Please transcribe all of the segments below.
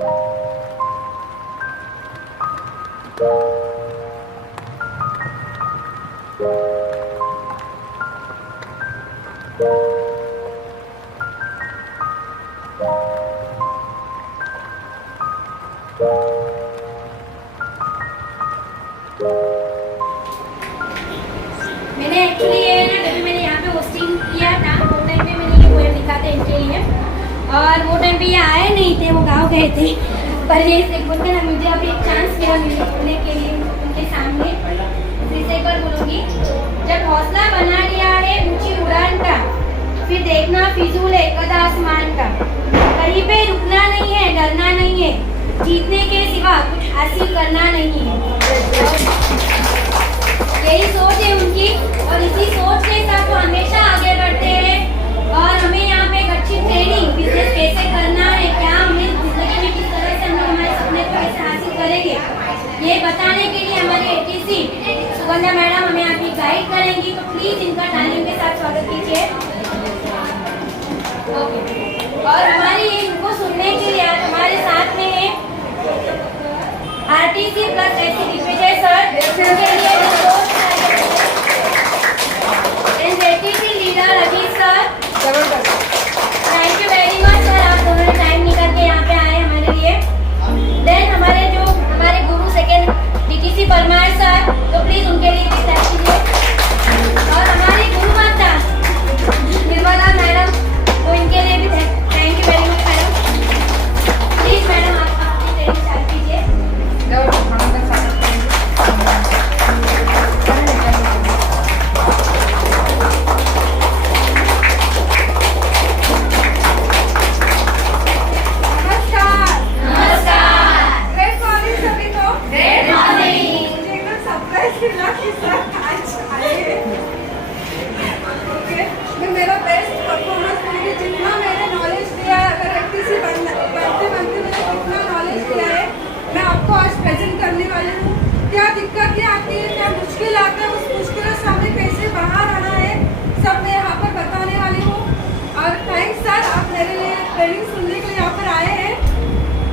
मैंने एक्चुअली ये ना जब मैंने यहाँ पे होस्टिंग किया था वो टाइम पे मैंने ये पोएम लिखा था इनके लिए, और वो टाइम पे ये आए नहीं थे, वो गाँव गए थे। पर ये एक बोलते ना, मुझे अभी एक चांस मिला मिलने के लिए उनके सामने। इसे एक बार बोलूँगी, जब हौसला बना लिया है ऊंची उड़ान का, फिर देखना फिजूल है कदा आसमान का। कहीं पे रुकना नहीं है, डरना नहीं है, जीतने के सिवा कुछ हासिल करना नहीं है। यही सोच है उनकी, और इसी सोच के साथ वो हमेशा आगे बढ़ते हैं। और हमें यहाँ पे एक अच्छी ट्रेनिंग, बिजनेस कैसे करना है, क्या हमें जिंदगी में किस तरह से हम हमारे सपने को कैसे हासिल करेंगे, ये बताने के लिए हमारे एटीसी सुगंधा मैडम हमें यहाँ पे गाइड करेंगी। तो प्लीज इनका तालियों के साथ स्वागत कीजिए। और हमारी इनको सुनने के लिए आज हमारे साथ में है आरटीसी प्लस ऐसी दिग्विजय सर, उनके लिए NJTC leader Ajit sir, thank you very much sir, आप दोनों ने टाइम निकाल के यहाँ पे आए हमारे लिए। देन हमारे गुरु सेकेंड डीटीसी परमार सर, तो प्लीज उनके लिए भी थैंक कीजिए। और हमारी गुरु माता निर्मला मैडम, तो इनके लिए भी thank you very much madam. Please madam आप अपनी ट्रेनिंग स्टार्ट कीजिए। मेरा बेस्ट परफॉर्मेंस दूंगी, जितना मैंने नॉलेज दिया है, अगर एटीसी बनते मैंने कितना नॉलेज दिया है, मैं आपको आज प्रेजेंट करने वाली हूँ। क्या दिक्कतें आती है, क्या मुश्किल आते हैं, उस मुश्किलों से हमें कैसे बाहर आना है, सब मैं यहाँ पर बताने वाली हूँ। और थैंक्स सर, आप मेरे लिए ट्रेनिंग सुनने के लिए यहाँ पर आए हैं।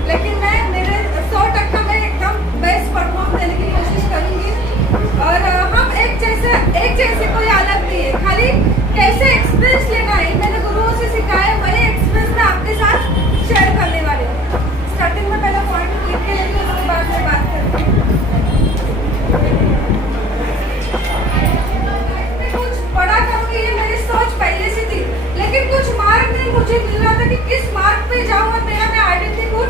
लेकिन मैं मेरे 100% मैं एकदम बेस्ट परफॉर्म देने की कोशिश करूँगी। और हम एक जैसे कोई अलग नहीं है, खाली कैसे एक्सपीरियंस लेना है मैंने गुरुओं से सीखा है, वही एक्सपीरियंस मैं आपके साथ शेयर करने वाली हूँ। स्टार्टिंग में पहले पॉइंट लिख के लेंगे, उसके बाद में बात करते हैं। मैं कुछ बड़ा करूँगी, ये मेरी सोच पहले से थी, लेकिन कुछ मार्ग नहीं मुझे मिल रहा था कि किस मार्ग पे जाऊँ और मेरा मैं आइडेंटिटी को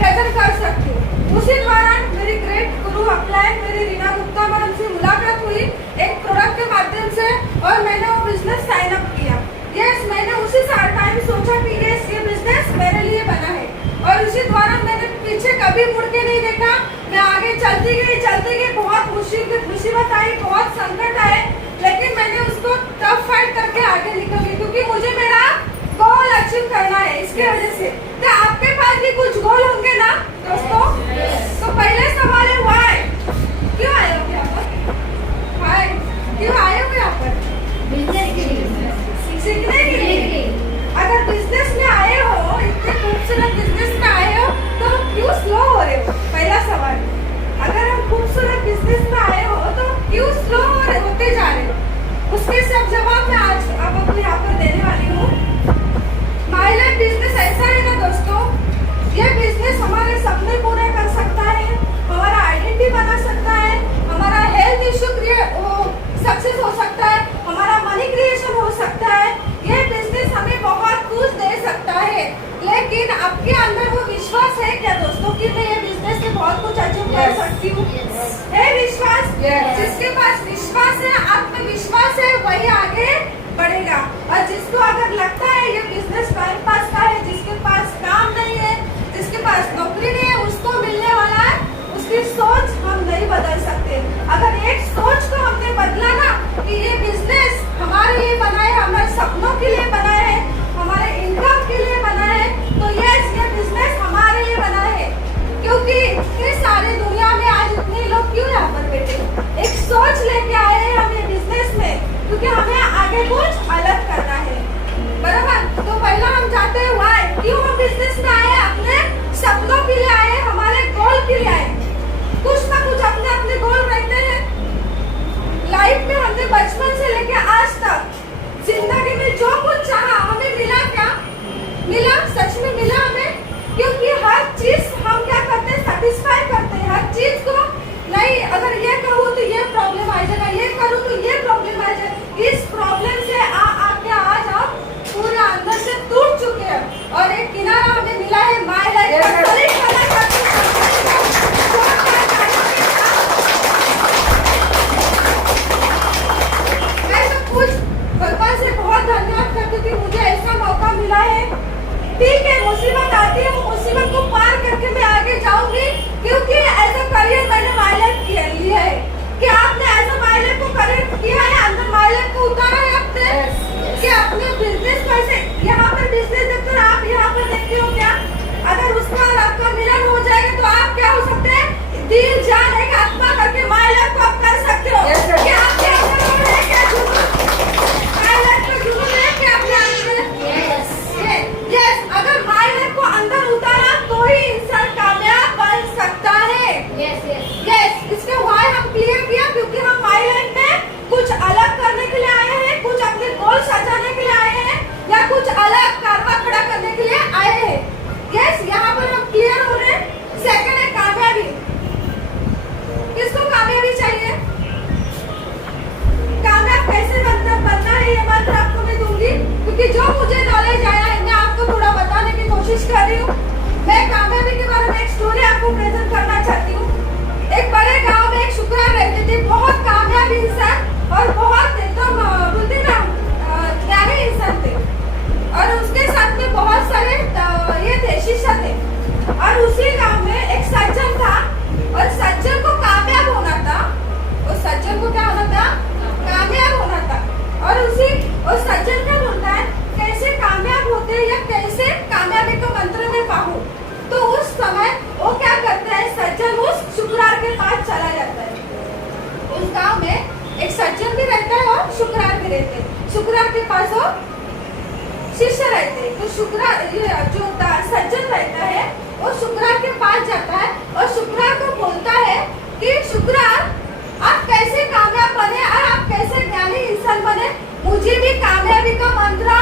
प्रेजेंट कर सकती हूँ। उसी दौरान मेरी ग्रेट गुरु अपलाइन मेरी रीना गुप्ता मैडम से मुलाकात हुई एक प्रोडक्ट के माध्यम से, और मैंने वो बिजनेस साइन अप किया। यस, मैंने उसी टाइम सोचा कि ये बिजनेस मेरे लिए बना है, और उसी दौरान मैंने पीछे कभी मुड़ के नहीं देखा। मैं आगे चलती गई, बहुत मुसीबत आई, बहुत संकट आए, लेकिन मैंने उसको टफ फाइट करके आगे निकल गई, क्योंकि मुझे मेरा गोल अचीव करना है। इसके वजह से तो आपके पास भी कुछ गोल होंगे ना दोस्तों? तो पहले सवाल है व्हाई, क्यों आए हो यहाँ पर? व्हाई, क्यों आए हो यहाँ पर? बिजनेस के लिए, सीखने के लिए। अगर बिजनेस में आए हो, इतने खूबसूरत बिजनेस में आए हो, तो क्यों स्लो हो रहे हो? पहला सवाल। अगर हम खूबसूरत बिजनेस में आए हो तो क्यों स्लो होते जा रहे हो? उसके सब जवाब मैं आज आपको यहाँ पर देने वाली हूँ। माय लाइफ बिजनेस ऐसा है ना दोस्तों, ये बिजनेस हमारे सपने पूरे कर सकता है, हमारा आइडेंटिटी बना सकता है, हमारा हेल्थ इश्यू सक्सेस हो सकता है, हमारा मनी क्रिएशन हो सकता है। ये बिजनेस हमें बहुत कुछ दे सकता है, लेकिन आपके अंदर वो विश्वास है क्या दोस्तों कि मैं ये बिजनेस से बहुत कुछ अचीव कर सकती हूँ? है विश्वास? जिसके पास विश्वास है, आत्मविश्वास है, वही आगे बढ़ेगा। और जिसको अगर लगता है ये बिजनेस टाइम पास का है, जिसके पास काम नहीं है, जिसके पास नौकरी नहीं है, उसको मिलने वाला है, उसकी सोच हम नहीं बदल सकते। अगर एक सोच को हमने बदला ना कि ये बिजनेस हमारे लिए बना है, हमारे सपनों के लिए बना है, हमारे इनकम के लिए बना है, तो ये बिजनेस हमारे लिए बना है। क्योंकि इतनी सारी दुनिया में आज इतने लोग क्यों यहाँ पर बैठे? एक किया है, अंदर माइलेज को उतारा है आपने कि अपने बिजनेस को ऐसे यहाँ पर बिजनेस देखते हो आप, यहाँ पर देखते हो क्या, अगर उसका और आपका मिलन हो जाएगा तो आप क्या हो सकते हैं, दिल जान एक आत्मा करके माइलेज को आप कर सकते हो। Yes, sir. क्या आपके अंदर वो है, क्या जुनून, माइलेज का जुनून है क्या आपके अंदर? यस, अगर माइलेज को अंदर उतारा तो ही इंसान कामयाब बन सकता है। यस, इसके व्हाई हम क्लियर किया, क्योंकि हम माइलैंड में कुछ अलग करने के लिए आए हैं, कुछ अपने गोल सजाने के लिए आए हैं, या कुछ अलग कारवा खड़ा करने के लिए आए हैं। यस, यहाँ पर हम क्लियर हो रहे हैं। सेकंड है कामयाबी। किसको कामयाबी चाहिए? कामयाब कैसे बनना है ये मंत्र आपको मैं दूंगी, क्योंकि जो मुझे नॉलेज आया है मैं आपको थोड़ा बताने की कोशिश कर रही हूँ। मैं कामयाबी के बारे में एक स्टोरी आपको प्रेजेंट करना चाहती हूँ। एक बड़े गांव में एक शुक्रान रहते थे, बहुत कामयाब इंसान और बहुत एकदम बोलते ना ज्ञानी इंसान थे, और उसके साथ में बहुत सारे ये थे शिष्य थे। और उसी गांव में एक सज्जन था, और सज्जन को कामयाब होना था। उस सज्जन को क्या होना था? कामयाब होना था। और उस सज्जन क्या बोलता है, कैसे कामयाब होते हैं या कैसे कामयाबी का मंत्र में पाऊं। तो उस समय वो क्या करता है, सज्जन उस शुक्रार के पास चला जाता है। उस गांव में एक सज्जन भी रहता है और शुक्रार भी रहते हैं। शुक्रार के पास वो शिष्य रहते हैं। तो शुक्रार जो सज्जन रहता है वो शुक्रार के पास जाता है और शुक्रार को बोलता है कि शुक्रार, आप कैसे कामयाब बने और आप कैसे ज्ञानी इंसान बने, मुझे भी कामयाबी का मंत्र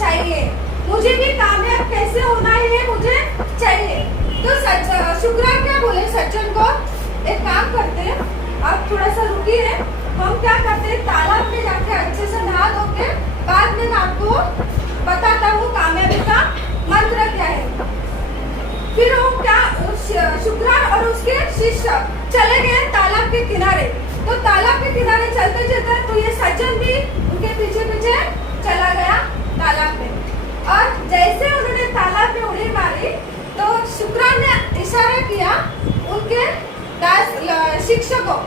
चाहिए, मुझे भी कामयाब कैसे होना है मुझे चाहिए। तो शुक्रार क्या बोले सज्जन को, एक काम करते हैं, आप थोड़ा सा रुकिए, हम क्या करते हैं, तालाब में जाके अच्छे से नहा धो के बाद में मैं आपको बताता हूँ कामयाबी का मंत्र क्या है। फिर वो क्या, शुक्रार और उसके शिष्य चले गए तालाब के किनारे। तो तालाब के किनारे चलते चलते तो ये सज्जन भी उनके पीछे पीछे चला गया तालाब में। और जैसे उन्होंने तालाब में उड़ी मारी तो शुक्रान ने इशारा किया उनके शिक्षकों,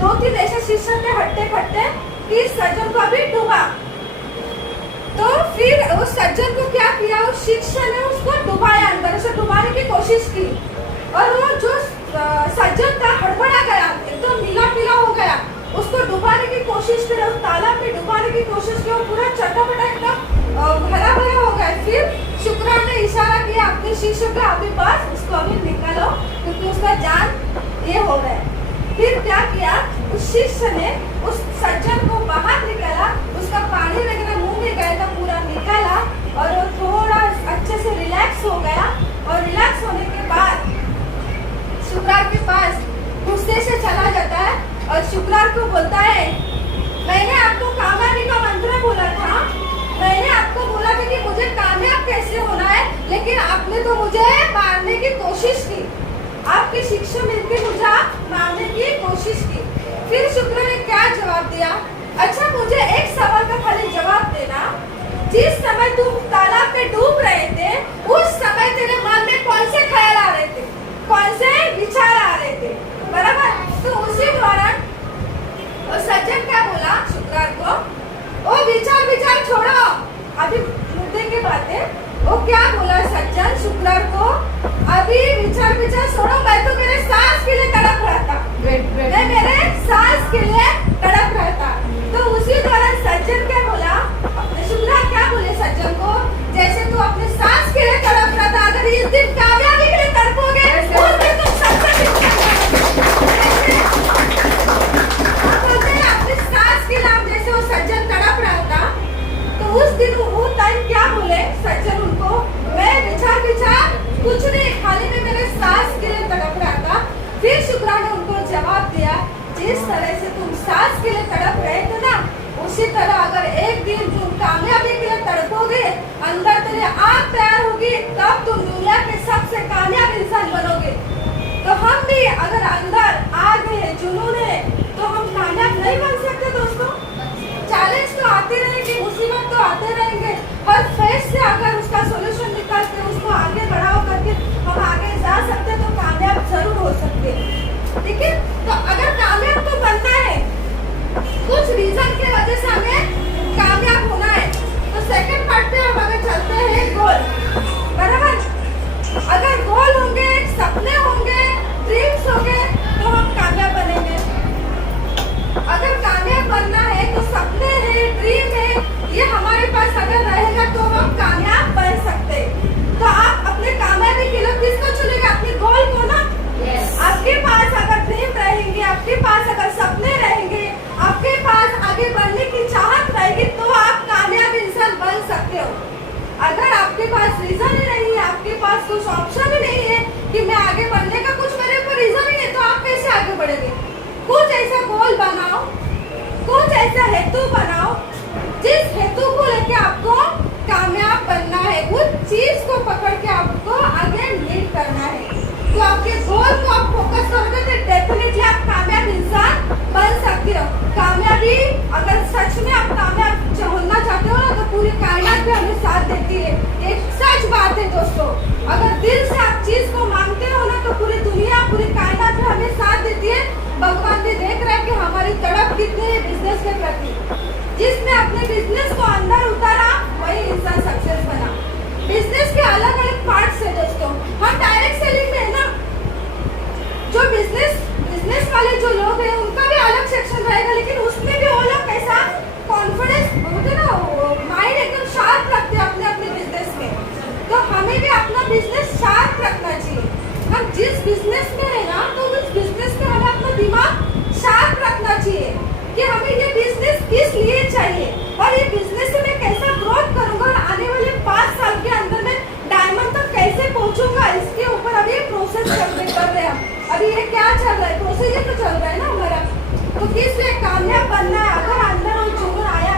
2-3 ऐसे शिष्य थे हट्टे खट्टे कि सज्जन को अभी डूबा। तो फिर उस सज्जन को क्या किया, उस शिष्य ने उसको डुबाया, अंदर से डुबाने की कोशिश की। और वो जो सज्जन था हड़बड़ा गया, एकदम नीला पीला हो गया, उसको डुबाने की कोशिश की, उस तालाब में डुबाने की कोशिश की, वो पूरा चटापटा एकदम हरा भरा हो गया। फिर शुक्रान ने इशारा किया अपने शिष्य को, अभी बस उसको अभी निकालो क्योंकि उसका जान ये हो रहा है। फिर क्या किया, उस शिष्य ने उस सज्जन को बाहर निकाला, उसका पानी वगैरह मुंह में गया था पूरा निकाला, और वो थोड़ा अच्छे से रिलैक्स हो गया। और रिलैक्स होने के बाद शुक्रार के पास गुस्से से चला जाता है और शुक्रार को बोलता है, मैंने आपको कामयाबी का मंत्र बोला था, मैंने आपको बोला था कि मुझे कामयाब कैसे होना है, लेकिन आपने तो मुझे मारने की कोशिश की, आपके शिष्य मिलकर मुझे मारने की कोशिश की। फिर शुक्र ने क्या जवाब दिया, अच्छा मुझे एक सवाल का खाली जवाब देना, जिस समय तुम तालाब में डूब रहे थे उस समय तेरे मन में कौन से ख्याल आ रहे थे, कौन से विचार आ रहे थे, बराबर। तो उसी दौरान वो सज्जन क्या बोला शुक्रार को, ओ विचार छोड़ो, अभी मुद्दे की बात है। वो क्या बोला सज्जन शुक्रार को, अभी विचार छोड़ो, मैं तो मेरे सांस के लिए तड़प रहा था, मैं मेरे सांस के लिए तड़प रहा था। तो उसी दौरान सज्जन क्या बोला, शुक्रार क्या बोले सज्जन को, जैसे तू अपने सांस के लिए तड़प रहा था, अगर इस दिन कामयाबी के लिए तड़पोगे उस दिन तुम सच्चा बोलते हैं अपने सांस के लिए। जैसे वो सज्जन तड़प रहा था तो उस दिन वो टाइम क्या बोले सज्जन उनको, मैं विचार कुछ नहीं, खाली मैं मेरे सांस के लिए तड़प रहा था। फिर शुक्रा ने उनको जवाब दिया, जिस तरह से तुम सांस के लिए तड़प रहे थे ना, उसी तरह अगर एक दिन तुम कामयाबी के लिए तड़पोगे, अंदर तेरे आग तैयार होगी, तब तुम दुनिया के सबसे कामयाब इंसान बनोगे। तो हम भी अगर अंदर आग है, जुनून है, तो हम कामयाब नहीं बन सकते दोस्तों। चैलेंज तो आते रहेंगे, मुसीबत तो आते रहेंगे, हर फेज से अगर उसका सोल्यूशन निकाल के उसको आगे बढ़ाओ करके हम आगे जा सकते तो कामयाब जरूर हो सकते हैं। ठीक है, तो अगर कामयाब तो बनना है, कुछ कुछ ऑप्शन ही नहीं है कि मैं आगे बढ़ने का, कुछ मेरे ऊपर रीजन ही है, तो आप कैसे आगे बढ़ेंगे? कुछ ऐसा गोल बनाओ, कुछ ऐसा हेतु बनाओ जिस हेतु को लेके आपको कामयाब बनना है, उस चीज को पकड़ के आपको आगे लीड करना है। तो आपके गोल को आप फोकस करोगे तो डेफिनेटली आप कामयाब इंसान बन सकते हो। कामयाबी, अगर सच में आप कामयाब होना चाहते हो ना, तो पूरी कायनात भी हमें साथ देती है। एक सच बात है दोस्तों, अगर दिल से आप चीज को मांगते हो ना, तो पूरी दुनिया, पूरी कायनात भी हमें साथ देती है। भगवान भी देख रहा है कि हमारी तड़प कितनी है बिजनेस के प्रति। जिसने अपने बिजनेस को अंदर उतारा वही इंसान सक्सेस बना। बिजनेस के अलग अलग पार्ट्स है दोस्तों। हम डायरेक्ट सेलिंग में है ना, जो बिजनेस वाले जो लोग हैं उनका भी अलग सेक्शन रहेगा, लेकिन उसमें भी वो लोग कैसा कॉन्फिडेंस होते ना, माइंड एकदम शार्प रखते हैं अपने अपने बिजनेस में। तो हमें भी अपना बिजनेस शार्प रखना चाहिए। हम जिस बिजनेस में है ना, तो उस बिजनेस में हमें अपना दिमाग शार्प रखना चाहिए कि हमें ये बिजनेस किस लिए चाहिए और ये बिजनेस से मैं कैसा ग्रोथ करूंगा और आने वाले 5 साल के अंदर में डायमंड तक कैसे पहुंचूंगा, इसके ऊपर अभी प्रोसेस कर रहे हैं। अभी ये क्या चल रहा है, प्रोसीजर तो चल रहा है ना हमारा। तो किस लिए कामयाब बनना है, अगर अंदर वो जुनून आया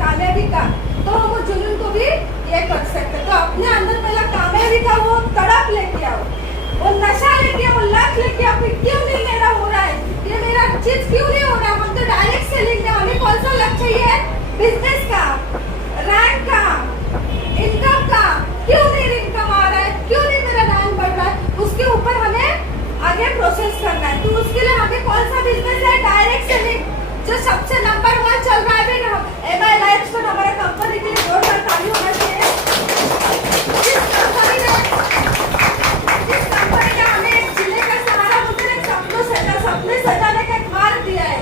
कामयाबी का, तो हम वो जुनून को भी ये कर सकते। तो अपने अंदर पहला कामयाबी का वो तड़प लेके आओ, वो नशा लेके आओ, लत लेके आओ। क्यों नहीं मेरा हो रहा है, ये मेरा चीज क्यों नहीं हो रहा है? हम तो डायरेक्ट सेलिंग में, हमें कौन सा लक्ष्य चाहिए? बिजनेस का, रैंक का, इनकम का। क्यों नहीं इनकम आ रहा है, क्यों नहीं मेरा रैंक बढ़ रहा है? उसके ऊपर हमें आगे प्रोसेस करना है। तो उसके लिए हमें कौन सा बिजनेस है? डायरेक्ट सेलिंग, जो सबसे नंबर 1 चल रहा है। MI लाइफस्टाइल हमारे कंपनी के लिए जोरदार ताली होना चाहिए। जिस कंपनी ने हमें एक जिले का सहारा होकर एक सपने सजाने का एक मार्ग दिया है,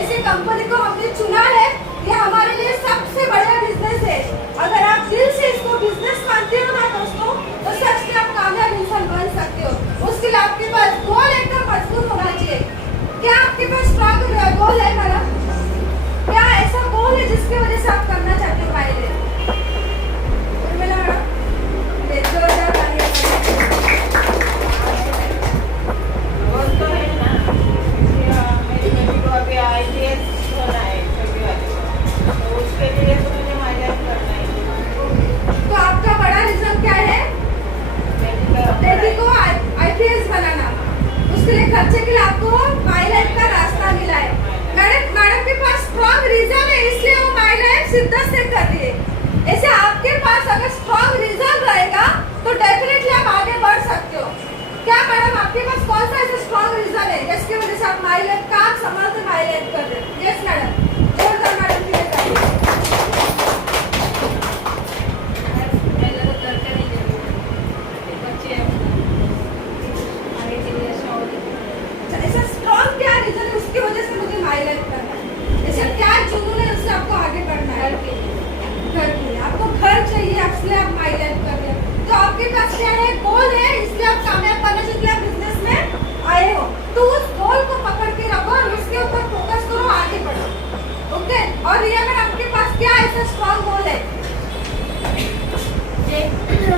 ऐसी कंपनी को हमने चुना है। ये हमारे लिए सबसे बड़ा बिजनेस है। अगर आप दिल से इसको बिजनेस मानते हो ना दोस्तों, तो सच में आप कामयाब इंसान बन सकते हो। उसके लिए आपके पास गोल एकदम मजबूत होना चाहिए। क्या आपके पास स्ट्रॉन्ग गोल है मैडम? क्या ऐसा गोल है जिसकी वजह से आप करना चाहते हो फायदे? गोल तो है ना, मेरी बेटी को अभी IAS होना है छोटी वाली को, तो उसके लिए तो मुझे माइलेज करना है। तो आपका बड़ा रीजन क्या है? बेटी को IPS बनाना। उसके लिए खर्चे के लिए आपको माई लाइफ का रास्ता मिला है। मैडम के पास स्ट्रॉन्ग रीजन है, इसलिए वो माई लाइफ शिद्दत से कर रही है। ऐसे आपके पास अगर स्ट्रॉन्ग रीजन रहेगा तो डेफिनेटली आप आगे बढ़ सकते हो। क्या मैडम आपके पास कौन सा ऐसा स्ट्रॉन्ग रीजन है जिसकी वजह से आप माई लाइफ का संभालते माई लाइफ कर रहे हैं? यस मैडम, जोरदार मैडम के लिए ऐसा स्ट्रॉन्ग क्या रीजन है उसकी वजह से मुझे माई लाइफ करना है? ऐसा क्या जुनून है उससे आपको आगे बढ़ना है? घर के लिए आपको घर चाहिए, इसलिए आप माई लाइफ कर रहे हो। तो आपके पास क्या है? गोल है, इसलिए आप कामयाब बनना चाहिए, आप बिजनेस में आए हो। तो उस गोल को पकड़ के रखो और उसके ऊपर फोकस करो, आगे बढ़ो। ओके। और रिया मैडम आपके पास क्या ऐसा स्ट्रॉन्ग गोल है?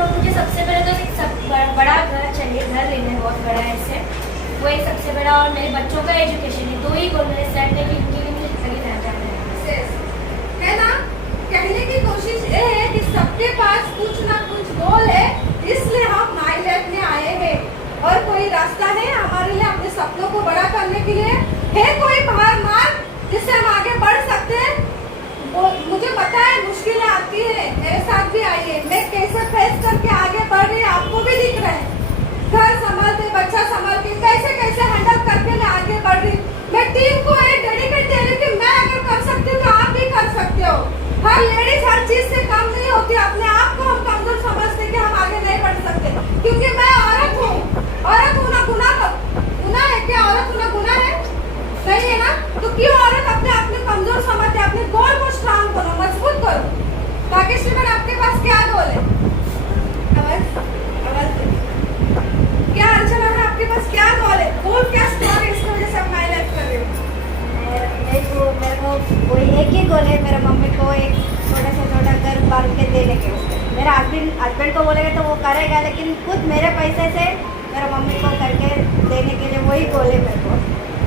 मुझे सबसे पहले तो एक बड़ा घर चाहिए, घर लेना है बहुत बड़ा है इससे, वो एक सबसे बड़ा। और मेरे बच्चों का एजुकेशन है, 2 ही गोल मेरे सेट है कि उनके लिए मुझे सही रहना चाहता है ना। कहने की कोशिश ये है कि सबके पास कुछ ना कुछ गोल है, इसलिए हम माई लाइफ में आए हैं। और कोई रास्ता है हमारे लिए अपने सपनों को बड़ा करने के लिए? है कोई मार्ग जिससे हम आगे बढ़ सकते हैं? मुझे पता है मुश्किलें आती है, मेरे साथ भी आई है। मैं कैसे फेस करके आगे बढ़ रही है आपको भी दिख रहा है। घर संभालते, बच्चा संभाल के कैसे हैंडल करके मैं आगे बढ़ रही। मैं टीम को एक डेडिकेट दे रही हूँ कि मैं अगर कर सकती हूँ तो आप भी कर सकते हो। हर लेडीज हर चीज से कम नहीं होती। अपने आप को हम कमजोर समझते कि हम आगे नहीं बढ़ सकते, क्योंकि मैं औरत हूँ। औरत होना गुनाह है क्या? औरत होना गुनाह है? नहीं है ना। तो क्यों औरत अपने आप में कमजोर समझते? अपने गोल को स्ट्रॉन्ग करो, मजबूत करो। भाग्यश्री मैडम आपके पास क्या गोल है? क्या अर्चना मैडम आपके पास क्या गोल है? गोल क्या स्ट्रॉन्ग है, इसकी वजह से आप माई लाइफ कर रहे हो? मेरे को वही एक ही गोल है, मेरे मम्मी को एक छोटा घर बांध के देने के। मेरा हस्बैंड को बोलेगा तो वो करेगा, लेकिन खुद मेरे पैसे से मेरा मम्मी को करके देने के लिए वही बोले मेरे को।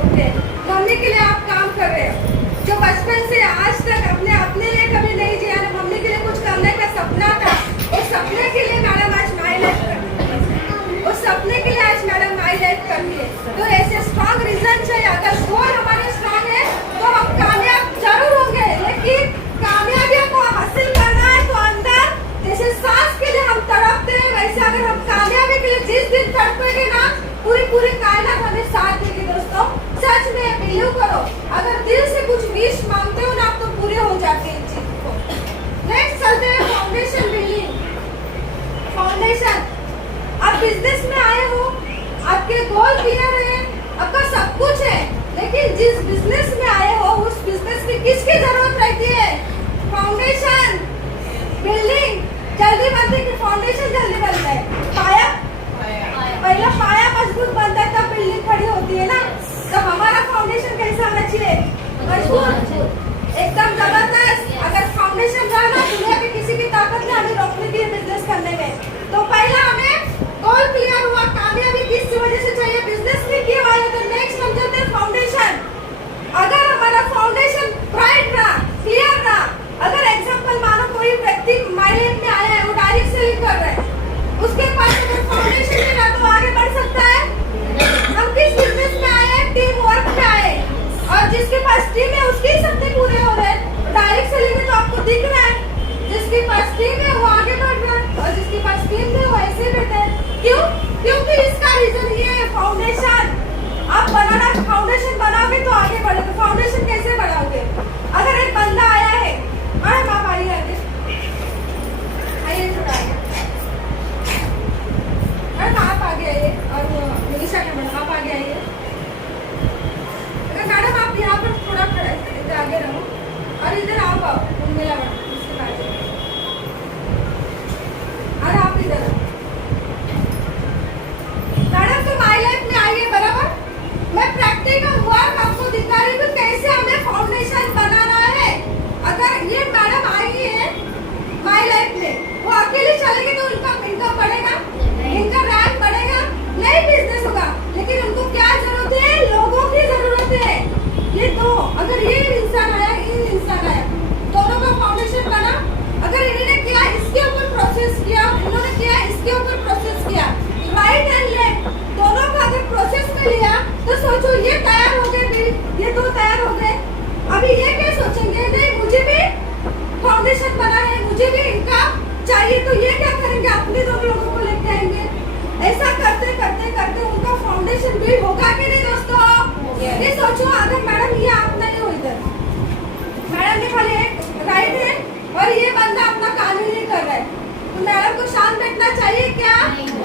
ओके, मम्मी के लिए आप काम कर रहे हो, जो बचपन से आज तक अपने लिए कभी नहीं जिया ना, मम्मी के लिए कुछ करने का सपना था, उस सपने के लिए मैडम आज माई लाइफ कर रही है, उस सपने के लिए आज मैडम माई लाइफ कर रही है। तो ऐसे स्ट्रॉन्ग रीजन चाहिए। अगर गोल हमारे स्ट्रॉन्ग है तो हम कामयाब जरूर होंगे, लेकिन कामयाबियों को हासिल करना है तो अंदर जैसे सांस के लिए हम तड़पते हैं, वैसे अगर हम कामयाबी के लिए जिस दिन तड़पेंगे ना, पूरी कायनात हमें साथ देगी। दोस्तों सच में बिलीव करो, अगर दिल से कुछ विश मांगते हो ना आप, तो पूरे हो जाते हैं चीज को। नेक्स्ट चलते हैं फाउंडेशन बिल्डिंग। फाउंडेशन, आप बिजनेस में आए हो, आपके गोल क्लियर है, आपका सब कुछ है, लेकिन जिस बिजनेस में आए हो उस बिजनेस में किसकी जरूरत रहती है? फाउंडेशन बिल्डिंग जल्दी बनती है, फाउंडेशन जल्दी बनता है। पाया, पहला पाया मजबूत बनता है तब बिल्डिंग खड़ी होती है ना। तो हमारा फाउंडेशन कैसा होना चाहिए? मजबूत, एकदम जबरदस्त। अगर फाउंडेशन रहा ना, दुनिया की किसी की ताकत ने हमें रोकने की बिजनेस करने में। तो पहला हमें गोल क्लियर हुआ, कामयाबी किस वजह से चाहिए, बिजनेस में क्यों आए, तो नेक्स्ट हम चलते हैं फाउंडेशन। अगर हमारा फाउंडेशन ब्राइट रहा, क्लियर रहा, अगर एग्जाम्पल मानो कोई व्यक्ति माइलेज में आया है, वो डायरेक्ट सेलिंग कर रहा है, उसके पास अगर फाउंडेशन नहीं रहा तो आगे बढ़ सकता है? हम किस बिजनेस में आए हैं? टीम वर्क में आए, और जिसके पास टीम है उसके ही सपने पूरे हो रहे हैं। डायरेक्ट सेलिंग में तो आपको दिख रहा है, जिसके पास टीम है वो आगे बढ़ रहा है, और जिसके पास टीम नहीं वो ऐसे बैठे हैं। क्यों? क्योंकि इसका रीजन ये है फाउंडेशन। आप बनाना फाउंडेशन बनाओगे तो आगे बढ़ोगे। फाउंडेशन कैसे बढ़ाओगे? अगर एक बंदा आया है, मैडम आप आइए, आइए थोड़ा आइए, मैडम आप आगे आइए, और मनीषा के मैडम आप आगे आइए। अगर मैडम आप यहाँ पर थोड़ा इधर आगे रहो, और इधर आप मेरा मैडम इसके बाद, अरे आप इधर मैडम तो माई लाइफ में आइए, बराबर। मैं प्रैक्टिकल वर्क आपको दिखा रही हूँ कैसे हमें फाउंडेशन बनाना है। अगर ये मैडम आई है माई लाइफ में, वो अकेले चलेगी तो इनका बढ़ेगा, इनका रैंक बढ़ेगा, नहीं बिजनेस होगा। लेकिन उनको क्या जरूरत है? लोगों की जरूरत है। ये दो, अगर ये इंसान आया, ये इंसान आया, दोनों का फाउंडेशन बना। अगर इन्होंने किया इसके ऊपर प्रोसेस किया, इन्होंने किया इसके ऊपर प्रोसेस किया, राइट एंड लेफ्ट दोनों का अगर प्रोसेस में लिया, तो सोचो ये तैयार हो गए, ये दो तैयार हो गए। अभी ये क्या सोचेंगे? नहीं, मुझे भी फाउंडेशन बना है, मुझे भी इनका चाहिए, तो ये क्या करेंगे? अपने दोनों लोगों को लेके आएंगे। ऐसा करते करते करते उनका फाउंडेशन भी होगा कि नहीं दोस्तों? ये सोचो, अगर मैडम ये आप नहीं हो, इधर मैडम ने खाली एक राइट है और ये बंदा अपना काम ही नहीं कर रहा है, तो मैडम को शांत बैठना चाहिए क्या?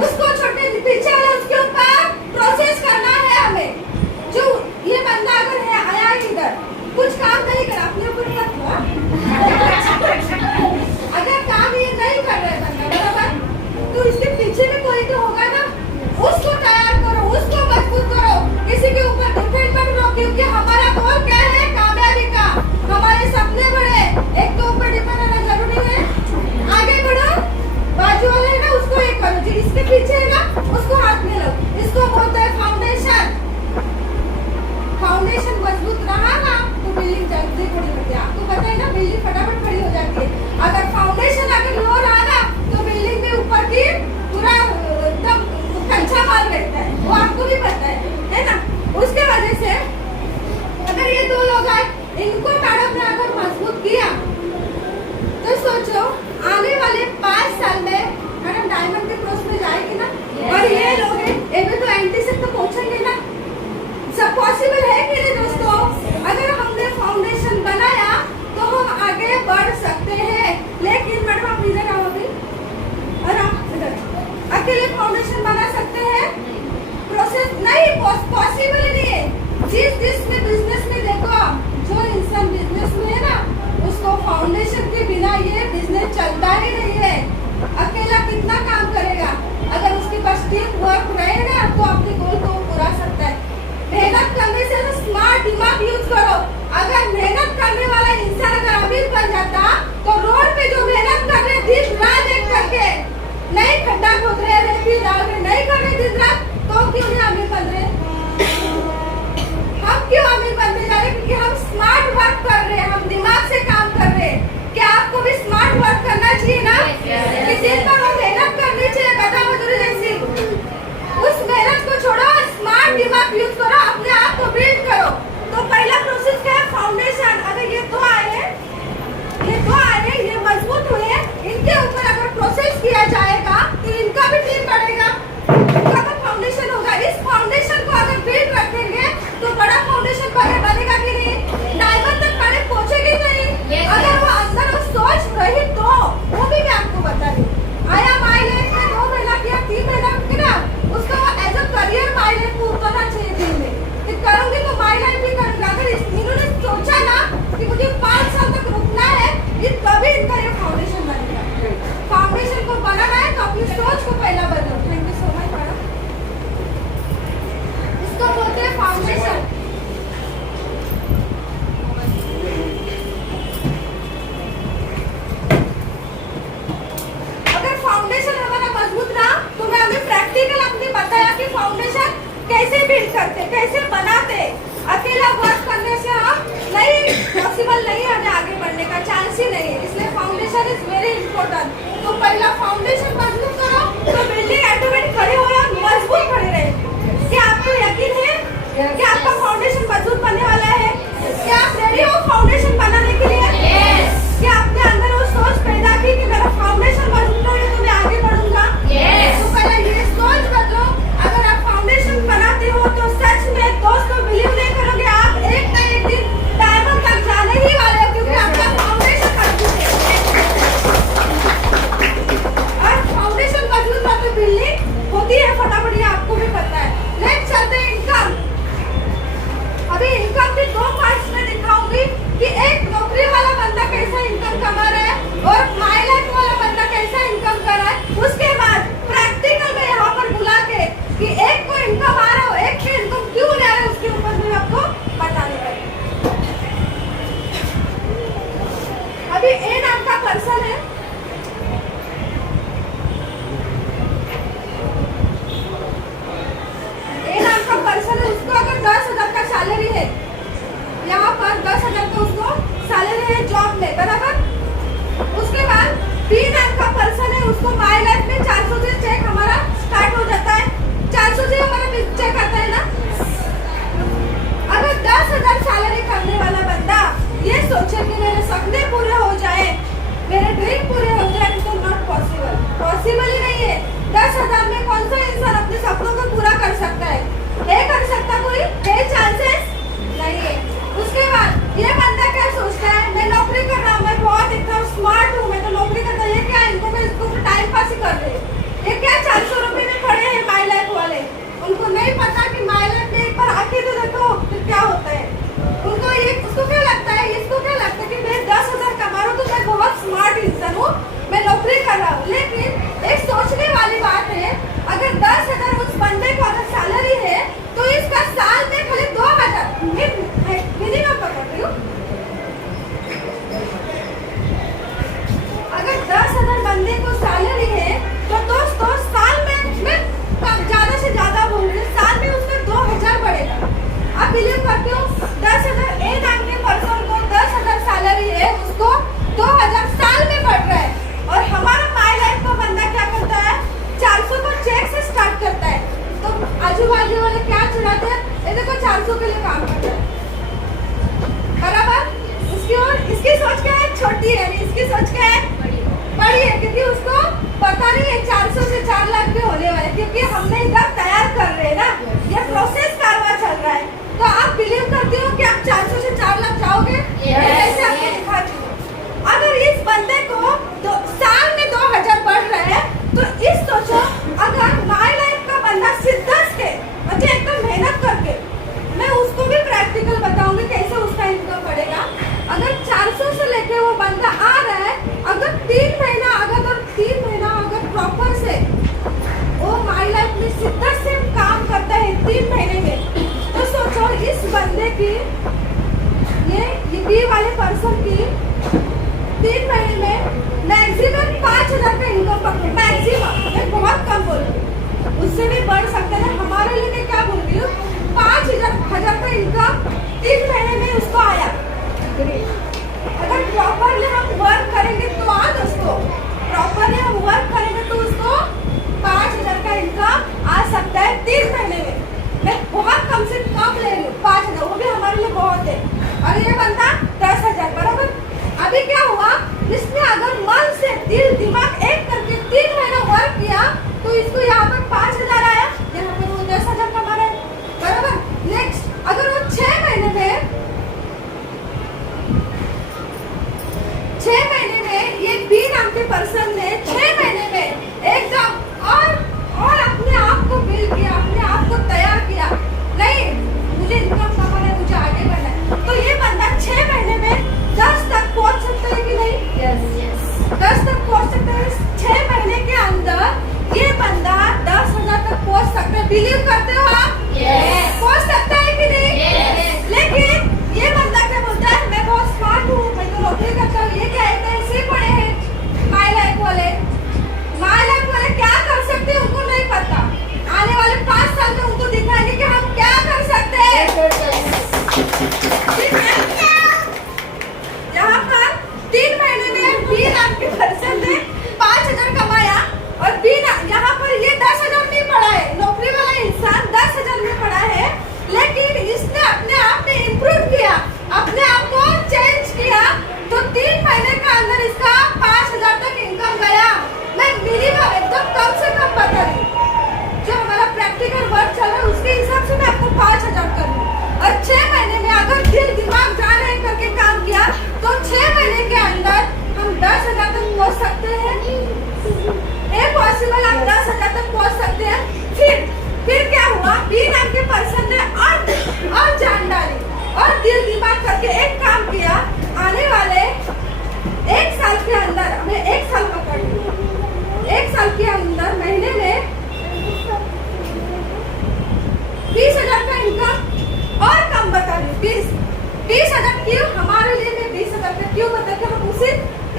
उसको छोटे पीछे वाले उसके ऊपर प्रोसेस करना है हमें। जो ये बंदा अगर है आया इधर, कुछ काम नहीं करा, अपने ऊपर मत हुआ, अगर काम ये नहीं कर रहा है बंदा, बराबर, तो इसके पीछे में कोई तो होगा ना, उसको तैयार करो, उसको मजबूत करो, किसी के ऊपर डिपेंड मत रहो। क्योंकि हमारा गोल क्या है? कामयाबी का। हमारे सपने बड़े, एक तो ऊपर डिपेंड रहना जरूरी है। आगे बढ़ो, बाजू वाले है ना उसको एक करो, जो इसके पीछे है ना उसको हाथ में लो। इसको बोलते हैं फाउंडेशन। फाउंडेशन मजबूत रहा ना तो बिल्डिंग जल्दी खड़ी होती है। आपको पता है ना, बिल्डिंग फटाफट खड़ी हो जाती है। अगर फाउंडेशन अगर लो रहा ना तो बिल्डिंग के ऊपर की पूरा एकदम कच्चा माल रहता है, वो आपको भी पता है ना। उसके वजह से अगर ये दो लोग आए, इनको मैडम ने अगर मजबूत किया, तो सोचो आने वाले 5 साल में मैडम डायमंड के क्रॉस में जाएगी ना। और ये लोग ये भी तो एंटी से तो पहुंचेंगे ना। सब पॉसिबल है कि नहीं दोस्तों? अगर हमने फाउंडेशन बनाया तो हम आगे बढ़ सकते हैं। लेकिन मैडम आप इधर आओ अभी, और आप इधर अकेले फाउंडेशन बना सकते हैं? प्रोसेस नहीं, पॉसिबल नहीं है। जिसमें बिजनेस में देखो, जो इंसान बिजनेस में है ना, उसको फाउंडेशन के बिना ये बिजनेस चलता ही नहीं है। अकेला कितना काम करेगा? अगर उसके पास टीम वर्क रहेगा तो अपने गोल को पूरा सकता है। मेहनत करने से ना स्मार्ट दिमाग यूज करो। अगर मेहनत करने वाला इंसान अगर अमीर बन जाता, तो रोड पे जो मेहनत कर रहे दिन रात एक कर फाउंडेशन। अगर फाउंडेशन हमारा मजबूत रहा तो मैं अभी प्रैक्टिकल अपनी बताया कि फाउंडेशन कैसे बिल्ड करते, कैसे बनाते। अकेला वर्क करने से हम नहीं पॉसिबल नहीं, हमें आगे बढ़ने का चांस ही नहीं है। इसलिए फाउंडेशन इज वेरी इंपॉर्टेंट। तो पहला फाउंडेशन मजबूत करो तो बिल्डिंग ऑटोमेटिक खड़ी होगा, मजबूत खड़ी रहेगी। क्या आपको यकीन है कि आपका फाउंडेशन मजबूत बनने वाला है? क्या आप रेडी हो फाउंडेशन बनाने के लिए? क्या आपने अंदर वो सोच पैदा की कि मेरा फाउंडेशन मजबूत होगा तो मैं आगे बढ़ूंगा? तो पहले ये सोच बदलो। अगर आप फाउंडेशन बनाते हो तो सच में दोस्तों बिलीव नहीं करोगे, आप एक ना एक दिन डायमंड तक जाने ही वाले हो, क्योंकि आपका फाउंडेशन मजबूत है। और फाउंडेशन मजबूत है तो बिल्डिंग होती है फटाफट, ये आपको भी पता है। नेक्स्ट चलते हैं इनकम। अभी इनकम के दो पार्ट्स में दिखाऊंगी कि एक नौकरी वाला बंदा कैसा इनकम कमा रहा है और माय लाइफ वाला बंदा कैसा इनकम कर रहा है। उसके बाद प्रैक्टिकल में यहाँ पर बुला के कि एक को इनकम आ रहा हो, एक के इनकम क्यों नहीं आ रहा है, उसके ऊपर मैं आपको बताने वाली हूँ। अभी ए नाम का पर्सन है, ए नाम का पर्सन है, उसको अगर 10,000 का सैलरी है, यहाँ पर 10,000 का उसको सैलरी है जॉब में, बराबर। उसके बाद बी नाम का पर्सन है, उसको माय लाइफ में 400 से चेक हमारा स्टार्ट हो जाता है। 400 से हमारा चेक आता है ना। अगर 10,000 सैलरी करने वाला बंदा ये सोचे कि मेरे सपने पूरे हो जाए, मेरे ड्रीम पूरे हो जाए, तो नॉट पॉसिबल, पॉसिबल ही नहीं है। 10,000 में कौन सा इंसान अपने सपनों को पूरा कर सकता है? कर सकता कोई? चांसेस नहीं है। उसके बाद ये बंदा क्या सोचता है, मैं नौकरी कर रहा हूँ, मैं बहुत इतना स्मार्ट हूँ, मैं तो नौकरी करता हूँ, ये क्या इनको मैं इसको टाइम पास ही कर रहे हैं। ये क्या 400 रुपए में पड़े हैं माय लाइफ वाले, उनको नहीं पता कि माय लाइफ में एक बार आके तो देखो फिर क्या होता है। उनको ये उसको क्या लगता है, इसको क्या लगता है कि मैं 10,000 कमा रहा हूँ तो मैं बहुत स्मार्ट इंसान हूँ, मैं नौकरी कर रहा हूँ। लेकिन एक सोचने वाली बात है, अगर 10,000 उस बंदे को अगर सैलरी है तो इसका साल में खाली 2,000 मिनिमम पकड़ रही हूँ। अगर 10,000 बंदे को सैलरी है तो दोस्तों साल में मैं ज्यादा से ज्यादा बोल रही हूँ, साल में उसमें 2,000 बढ़ेगा। आप बिलीव करते हो? 10,000 ए नाम के पर्सन को 10,000 सैलरी है, उसको 2,000 साल में बढ़ रहा है। और हमारा माय लाइफ का बंदा क्या करता है, 400 को चेक से स्टार्ट करता है। तो आजू बाजू वाले क्या चुराते हैं, ये देखो 400 के लिए काम करता है, बराबर। इसकी सोच क्या है, छोटी है, इसकी सोच क्या है, बड़ी है, क्योंकि उसको पता नहीं है 400 से 4 लाख में होने वाले, क्योंकि हमने इधर तैयार कर रहे हैं ना, ये प्रोसेस कारवा चल रहा है। तो आप बिलीव करते हो कि आप 400 से 4 लाख जाओगे? ऐसे आपको दिखाती हूँ। अगर इस बंदे को साल में 2,000 बढ़ रहा है तो इस सोचो, अगर माय लाइफ का बंदा सिद्धस के मतलब एकदम मेहनत करके, मैं उसको भी प्रैक्टिकल बताऊंगी कैसे उसका इनकम बढ़ेगा। अगर 400 से लेके वो बंदा आ रहा है, अगर 3 महीना अगर प्रॉपर से वो माय लाइफ में सिद्धस से काम करता है 3 महीने में, तो सोचो इस बंदे की ये बी वाले पर्सन की 3 महीने में मैक्सिमम 5,000 का इनकम पकड़ो, मैक्सिमम, मैं बहुत कम बोल रही हूँ, उससे भी बढ़ सकता है। हमारे लिए मैं क्या बोल रही हूँ, 5,000 का इनकम 3 महीने में उसको आया। अगर प्रॉपरली हम वर्क करेंगे तो दोस्तों, प्रॉपरली हम वर्क करेंगे तो उसको 5,000 का इनकम आ सकता है 3 महीने में। मैं बहुत कम से कम ले रही हूँ 5,000, वो भी हमारे लिए बहुत है। और ये बंदा 10,000, बराबर। अभी क्या हुआ, इसने अगर मन से दिल दिमाग एक करके 3 महीना वर्क किया तो इसको यहाँ पर 5,000 आया, यहाँ पर वो 10,000 कमा रहा है, बराबर। नेक्स्ट, अगर वो 6 महीने में ये बी नाम के पर्सन ने 6 महीने में एकदम और अपने आप को बिल्ड किया, अपने आप को तैयार किया, नहीं मुझे इनकम कमाना है, मुझे आगे बढ़ना है, तो ये बंदा 6 महीने में 10 तक पहुंच सकता है कि नहीं? यस, 10 तक पहुंच सकता है। 6 महीने के अंदर ये बंदा 10,000 तक पहुंच सकता है। बिलीव करते हो आप? यस, पहुंच सकता है बी नाम के पर्सन ने और जान डाली और दिल दिमाग करके एक काम किया। आने वाले 1 साल के अंदर, हमें 1 साल पकड़ लिया, 1 साल के अंदर महीने में 20,000 का इनकम और कम बता रही हूँ। 20,000 क्यों? हमारे लिए मैं 20,000 का क्यों बता के हम उसी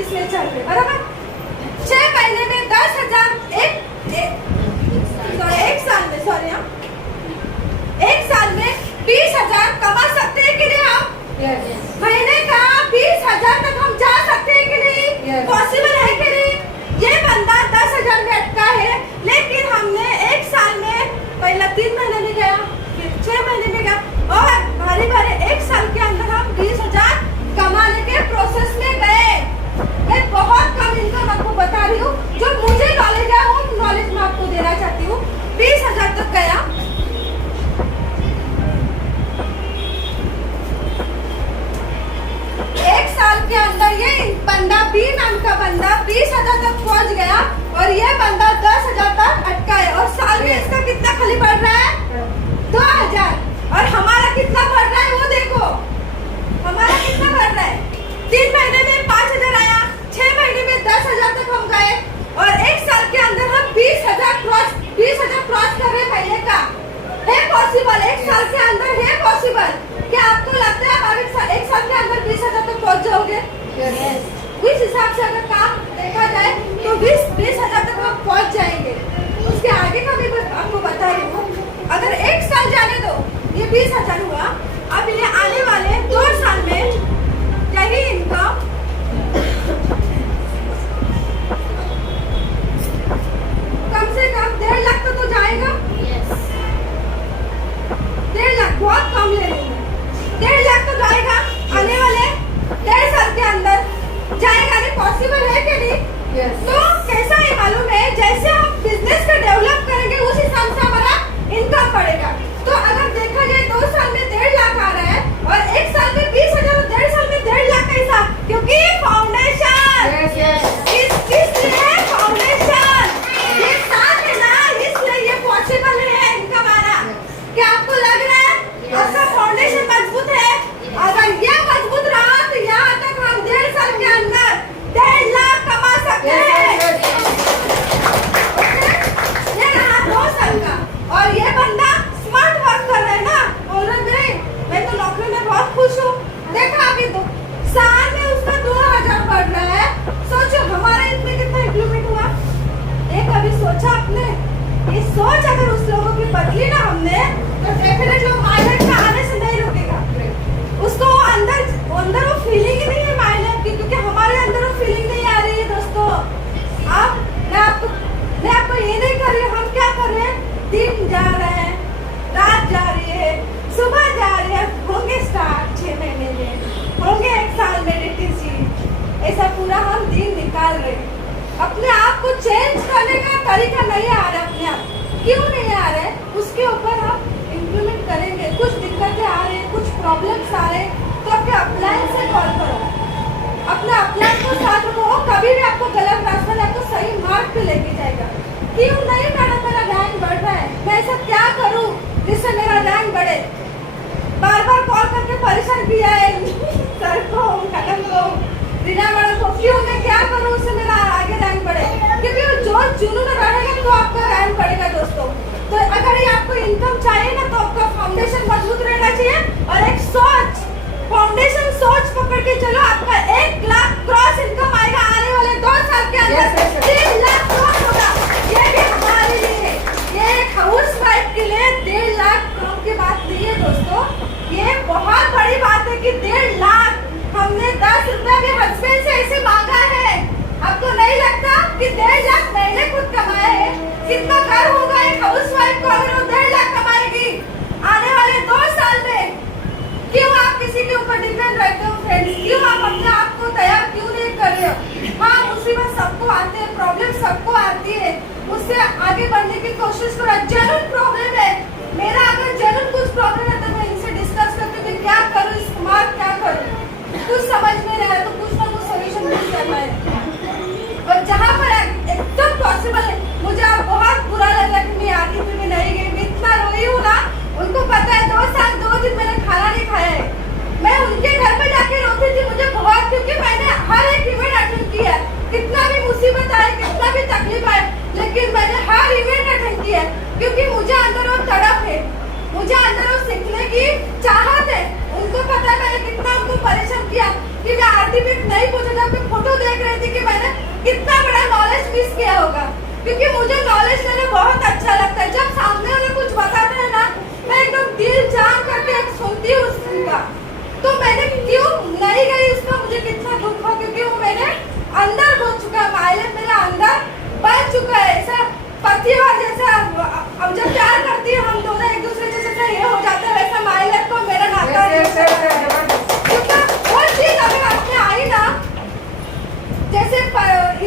इसमें चल रहे, बराबर। 6 महीने में 10,000, एक साल में, सॉरी हाँ, 1 साल में 20,000 कमा सकते हैं कि नहीं हम? महीने का 20,000 तक हम जा सकते हैं कि नहीं? पॉसिबल है कि नहीं? ये बंदा 10,000 में अटका है, लेकिन हमने 1 साल में, पहला 3 महीने में गया, फिर 6 महीने में गया और भारी भारी 1 साल के अंदर हम 20,000 कमाने के प्रोसेस में गए। मैं बहुत कम इनकम आपको बता रही हूँ, जो मुझे नॉलेज है वो नॉलेज मैं आपको देना चाहती हूँ। 20,000 तक गया। 1 साल के अंदर ये बंदा, बी नाम का बंदा 20,000 तक पहुँच गया और ये बंदा 10,000 तक अटका है। और साल में इसका कितना खाली बढ़ रहा है? 2,000। और हमारा कितना बढ़ रहा है वो देखो, हमारा कितना बढ़ रहा है। 3 महीने में 5,000 आया, 6 महीने में 10,000 तक हम गए और 1 साल के अंदर हम 20,000 क्रॉस कर रहे महीने का। है पॉसिबल? 1 साल के अंदर है पॉसिबल? क्या आपको लगता है आप 1 साल के अंदर 20,000 तक पहुंच जाओगे? उस हिसाब से अगर काम देखा जाए तो 20,000 तक हम पहुंच जाएंगे। उसके आगे का भी आपको बता रही हूँ। अगर 1 साल जाने दो, ये 20,000 हुआ। अब ये आने वाले 2 साल में यही इनकम कम से कम 1.5 लाख तो जाएगा। 1.5 लाख बहुत कम ले रही हूँ, 1.5 लाख तो जाएगा आने वाले 1.5 साल के अंदर। जाएगा नहीं? पॉसिबल है कि नहीं? तो कैसा है मालूम है, जैसे हम बिजनेस को डेवलप करेंगे उस हिसाब से हमारा इनकम बढ़ेगा। तो अगर देखा जाए 2 साल में 1.5 लाख आ रहा है और 1 साल में 20,000 और 1.5 साल में 1.5 लाख का हिसाब, क्योंकि फाउंडेशन इसलिए फाउंडेशन ये साथ है ना, इसलिए ये पॉसिबल है इनकम आना। क्या आपको लग रहा है आपका फाउंडेशन मजबूत है? अगर ये मजबूत रहा तो यहाँ तक हम 1.5 साल के अंदर 1.5 लाख कमा सकते हैं। ये रहा 2 साल का। और ये बंदा स्मार्ट वर्क कर रहा है ना, बोल रहे हैं मैं तो नौकरी में बहुत खुश हूँ। देखा अभी तो साल में उसका 2,000 बढ़ रहा है। सोचो हमारा इसमें कितना इम्प्लीमेंट हुआ। एक अभी सोचा आपने, ये सोच अगर उस लोगों की बदली ना हमने, तो डेफिनेटली वो माइलेज का आने से नहीं रुकेगा। उसको अंदर वो फीलिंग ही नहीं है माइलेज की, क्योंकि हमारे अंदर वो फीलिंग नहीं आ रही है। दोस्तों मैं आपको ये नहीं कर रही हूँ, हम क्या कर रहे हैं, दिन जा रहे हैं, रात जा रही है, सुबह जा रही है, होंगे स्टार्ट 6 महीने में, होंगे 1 साल में DTC। ऐसा पूरा हम दिन निकाल रहे हैं। अपने आप को चेंज करने का तरीका नहीं आ रहा है। अपने आप क्यों नहीं आ रहा है, उसके ऊपर हम इम्प्लीमेंट करेंगे। कुछ दिक्कतें आ रही है, कुछ प्रॉब्लम्स आ रहे हैं, तो अपने अपलाइन से कॉल करो, अपने अपलाइन को साथ रखो। कभी भी आपको गलत रास्ता नहीं, आपको सही मार्ग पे लेके जाएगा। क्यों नहीं मैडम मेरा रैंक बढ़ रहा है, मैं ऐसा क्या करूं जिससे मेरा रैंक बढ़े? बार बार कॉल करके परेशान किया है सर को, मैडम को, रीना मैडम को। क्यों मैं क्या करूं उससे मेरा आगे रैंक बढ़े? क्योंकि वो जो जुनून रहेगा तो आपका रैंक बढ़ेगा। दोस्तों तो अगर ये आपको इनकम चाहिए ना, तो आपका फाउंडेशन मजबूत रहना चाहिए और एक सोच, फाउंडेशन सोच पकड़ के चलो। आपका 1 लाख क्रॉस इनकम आएगा आने वाले 2 साल के अंदर। 3 लाख क्रॉस होगा। ये भी हमारे लिए, ये एक हाउस वाइफ के लिए 1.5 लाख कम की बात नहीं है दोस्तों। ये बहुत बड़ी बात है कि 1.5 लाख हमने 10 रुपया भी हस्बैंड से ऐसे मांगा है। आपको नहीं लगता कि 1.5 लाख मैंने खुद कमाया है? कितना घर होगा एक हाउस वाइफ को अगर वो 1.5 लाख कमाएगी आने वाले 2 साल में? क्यों आप किसी के ऊपर डिपेंड रहते हो फ्रेंड्स? क्यों आप अपने आप को तैयार क्यों नहीं कर रहे हो? हाँ, मुसीबत सबको आते हैं, प्रॉब्लम सबको आती है, उससे आगे बढ़ने की कोशिश करो। जरूर प्रॉब्लम है मेरा, अगर जरूर कुछ प्रॉब्लम है तो मैं इनसे डिस्कस करती हूँ कि क्या करूँ, इस्तेमाल क्या करूँ। कुछ समझ में नहीं आ रहा तो कुछ ना कुछ सोल्यूशन ढूंढ करना है। और जहाँ पर एकदम पॉसिबल है, मुझे अब बहुत बुरा लग रहा है कि मैं आगे भी नहीं गई, मैं इतना रोई हूँ ना क्योंकि मुझे अंदर वो तड़प है, मुझे अंदर वो सीखने की चाहत है। उनको पता है मैंने कितना उनको परेशान किया कि मैं आरती में नहीं पहुंचा था, मैं फोटो देख रही थी कि मैंने कितना बड़ा नॉलेज मिस किया होगा। क्योंकि मुझे नॉलेज लेना बहुत अच्छा लगता है। जब सामने वाले कुछ बताते हैं ना, मैं एकदम दिल जान करके सुनती हूँ उसका। तो मैंने क्यों नहीं गई उसका मुझे कितना दुख हो, क्योंकि वो मैंने अंदर घुस चुका है, माइलेज मेरा अंदर बन चुका है। ऐसा पति और जैसा अब जब प्यार करती है हम दोनों एक दूसरे से जैसा ये हो जाता है, वैसा माइलेज को मेरा नाता है। क्योंकि वो चीज अगर आपने आई ना, जैसे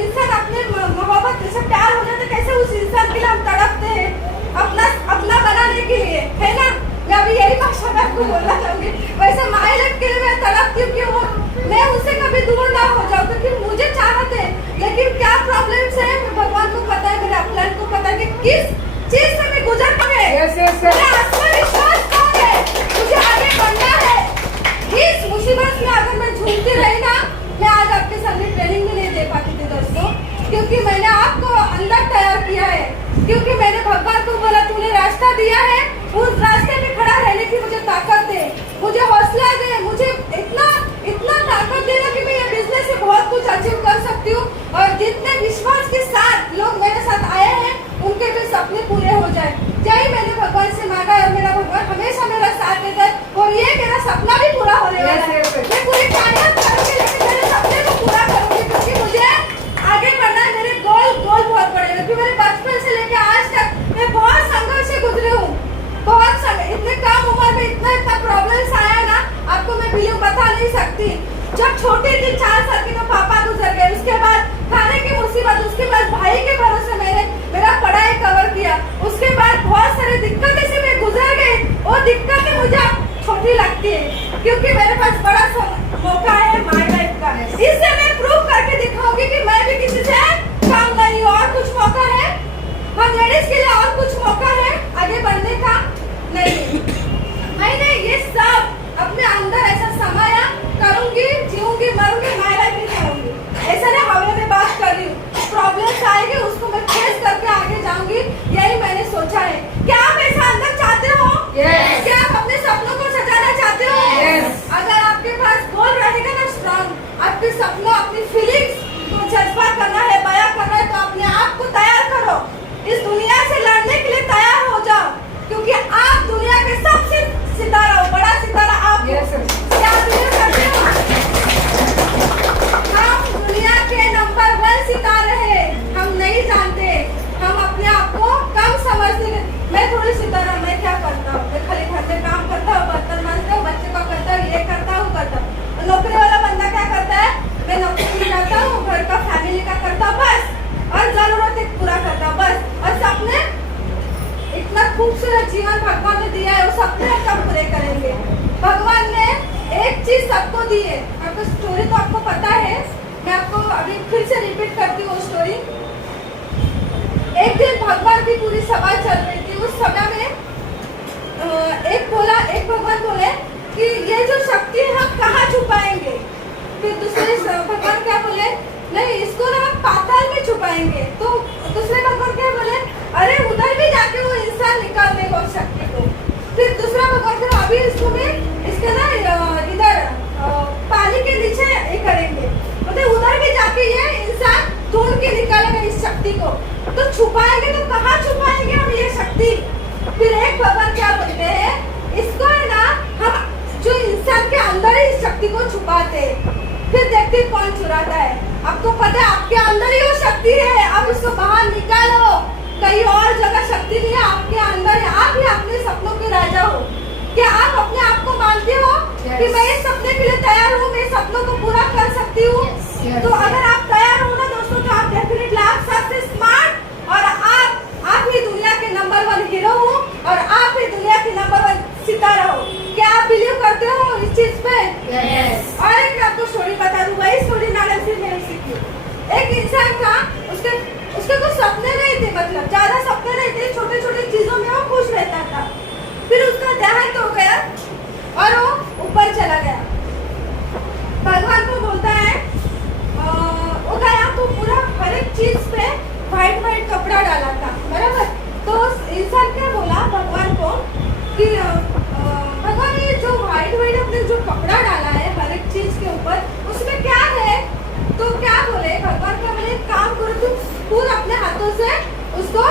इंसान अपने मोहब्बत जैसे प्यार हो जाता है, कैसे उस इंसान के लिए हम तड़पते हैं अपना बनाने के लिए, है ना। मैं अभी यही भाषा में आपको बोलना चाहूंगी। वैसे माइलेज के लिए मैं तड़पती हूँ कि वो मैं उससे कभी दूर ना हो जाऊँ, क्योंकि मुझे चाहत है। लेकिन क्या प्रॉब्लम्स है भगवान को पता है, मेरे अपलाइन को पता है कि किस चीज से मैं गुजर पाऊंगी। मेरा आत्मविश्वास कौन है, मुझे आगे बढ़ना है। इस मुसीबत में अगर मैं झूलती रही ना, मैं आज आपके सामने ट्रेनिंग भी नहीं दे पाती थी दोस्तों, क्योंकि मैंने आपको अंदर तैयार किया है। क्योंकि मैंने भगवान को बोला तूने रास्ता दिया है, उस रास्ते में खड़ा रहने की मुझे ताकत दे, मुझे हौसला दे, मुझे इतना ताकत देना कि मैं ये बिजनेस से बहुत कुछ अचीव कर सकती हूँ। और जितने विश्वास के साथ लोग मेरे साथ आए हैं, उनके भी सपने पूरे हो जाए। यही मैंने भगवान से मांगा है और मेरा भगवान हमेशा मेरा साथ देता है। और ये मेरा सपना भी पूरा होने वाला है। मैं पूरी मेहनत करूंगी, लेकिन मेरे सपने को पूरा करूंगी, क्योंकि मुझे आगे बढ़ना है। मेरे गोल बहुत बड़े हैं, क्योंकि मेरे बचपन से लेकर आज तक मैं बहुत संघर्ष से गुजरी हूँ। इतने कम उम्र में इतना प्रॉब्लम्स आया ना, आपको मैं बिल्कुल बता नहीं सकती। जब छोटी थी 4 साल की तो पापा गुजर गए, उसके बाद खाने की मुसीबत, उसके बाद भाई के भरोसे मैंने मेरा पढ़ाई कवर किया, उसके बाद बहुत सारी दिक्कतें से मैं गुजर गई। वो दिक्कतें मुझे अब छोटी लगती है, क्योंकि मेरे पास बड़ा मौका है माय लाइफ का। इससे मैं प्रूव करके दिखाऊंगी कि मैं भी किसी से कम नहीं हूँ। और कुछ मौका है हम लेडीज के लिए, और कुछ मौका है आगे बढ़ने का नहीं। मैंने ये सब अपने अंदर ऐसा समाया, करूंगी, जीऊंगी, मरूंगी, माय लाइफ ही करूंगी। ऐसा ना हवा में बात कर रही हूँ। प्रॉब्लम्स आएंगे, उसको मैं फेस करके आगे जाऊंगी, यही मैंने सोचा है। क्या आप ऐसा अंदर चाहते हो? क्या आप अपने सपनों को सजाना चाहते हो? अगर आपके पास गोल रहेगा ना स्ट्रॉन्ग, आपके सपनों, अपनी फीलिंग्स को जज्बा करना है, बयां करना है, तो अपने आप को तैयार करो। इस दुनिया से लड़ने के लिए तैयार हो जाओ, क्योंकि आप दुनिया के सबसे सितारा हो, बड़ा सितारा आप हो। क्या बिलीव करते हो? हम दुनिया के नंबर 1 सितारे हैं। हम नहीं जानते, हम अपने आप को कम समझते हैं। मैं थोड़ी सितारा, मैं क्या करता हूँ, मैं खाली घर में काम करता हूँ, बर्तन मांजता हूँ, बच्चे का करता हूँ, ये करता हूँ। नौकरी वाला बंदा क्या करता है, मैं नौकरी जाता हूँ, घर का फैमिली का करता हूँ बस, और जरूरत पूरा करता हूँ बस। और सपने, इतना खूबसूरत जीवन भगवान ने दिया है, वो सपने कब पूरे करेंगे? भगवान ने एक चीज सबको दी है। आपको स्टोरी तो आपको पता है, मैं आपको अभी फिर से रिपीट करती हूँ स्टोरी। एक दिन भगवान की पूरी सभा चल रही थी। उस सभा में एक भगवान बोले कि ये जो शक्ति है हम कहाँ छुपाएंगे? फिर दूसरे भगवान क्या बोले, नहीं इसको ना हम पाताल में छुपाएंगे। तो दूसरे भगवान क्या बोले, अरे उधर भी जाके वो इंसान निकाल देगा उस शक्ति को। फिर दूसरा भगवान फिर अभी इसको भी इसके ना इधर पानी के नीचे ये करेंगे, मतलब उधर भी जाके ये इंसान ढूंढ के निकालेगा इस शक्ति को। तो छुपाएंगे तो कहाँ छुपाएंगे हम ये शक्ति? फिर एक भगवान क्या बोलते हैं, इसको है ना हम जो इंसान के अंदर ही इस शक्ति को छुपाते, फिर देखते कौन चुराता है। आपको पता है आपके अंदर ही वो शक्ति है, आप उसको बाहर निकालो। कहीं और जगह शक्ति नहीं है, आपके अंदर है। आप ही अपने सपनों के राजा हो। क्या आप अपने आप को मानते हो कि मैं इस सपने के लिए तैयार हूँ, मैं सपनों को पूरा कर सकती हूँ? तो अगर आप तैयार हो ना दोस्तों, तो आप डेफिनेटली आप सबसे स्मार्ट और आप ही दुनिया के नंबर 1 हीरो हो, और आप ही दुनिया की नंबर 1 सितारा हो। क्या आप बिलीव करते हो इस चीज पे? और एक आपको स्टोरी बता दूं, वही स्टोरी मैंने फिर नहीं सीखी। एक इंसान था, उसके कुछ सपने नहीं थे, मतलब ज्यादा सपने नहीं थे, छोटे छोटे चीजों में वो खुश रहता था। फिर उसका देहांत हो गया और वो ऊपर चला गया। भगवान को बोलता है वो गया तो पूरा हर एक चीज पे व्हाइट कपड़ा डाला था, बराबर। तो इंसान क्या बोला भगवान को कि भगवान ये जो व्हाइट व्हाइट अपने जो कपड़ा डाला है हर एक चीज के ऊपर उसमें क्या है? तो क्या बोले भगवान क्या बोले, एक काम करो तुम पूरा अपने हाथों से उसको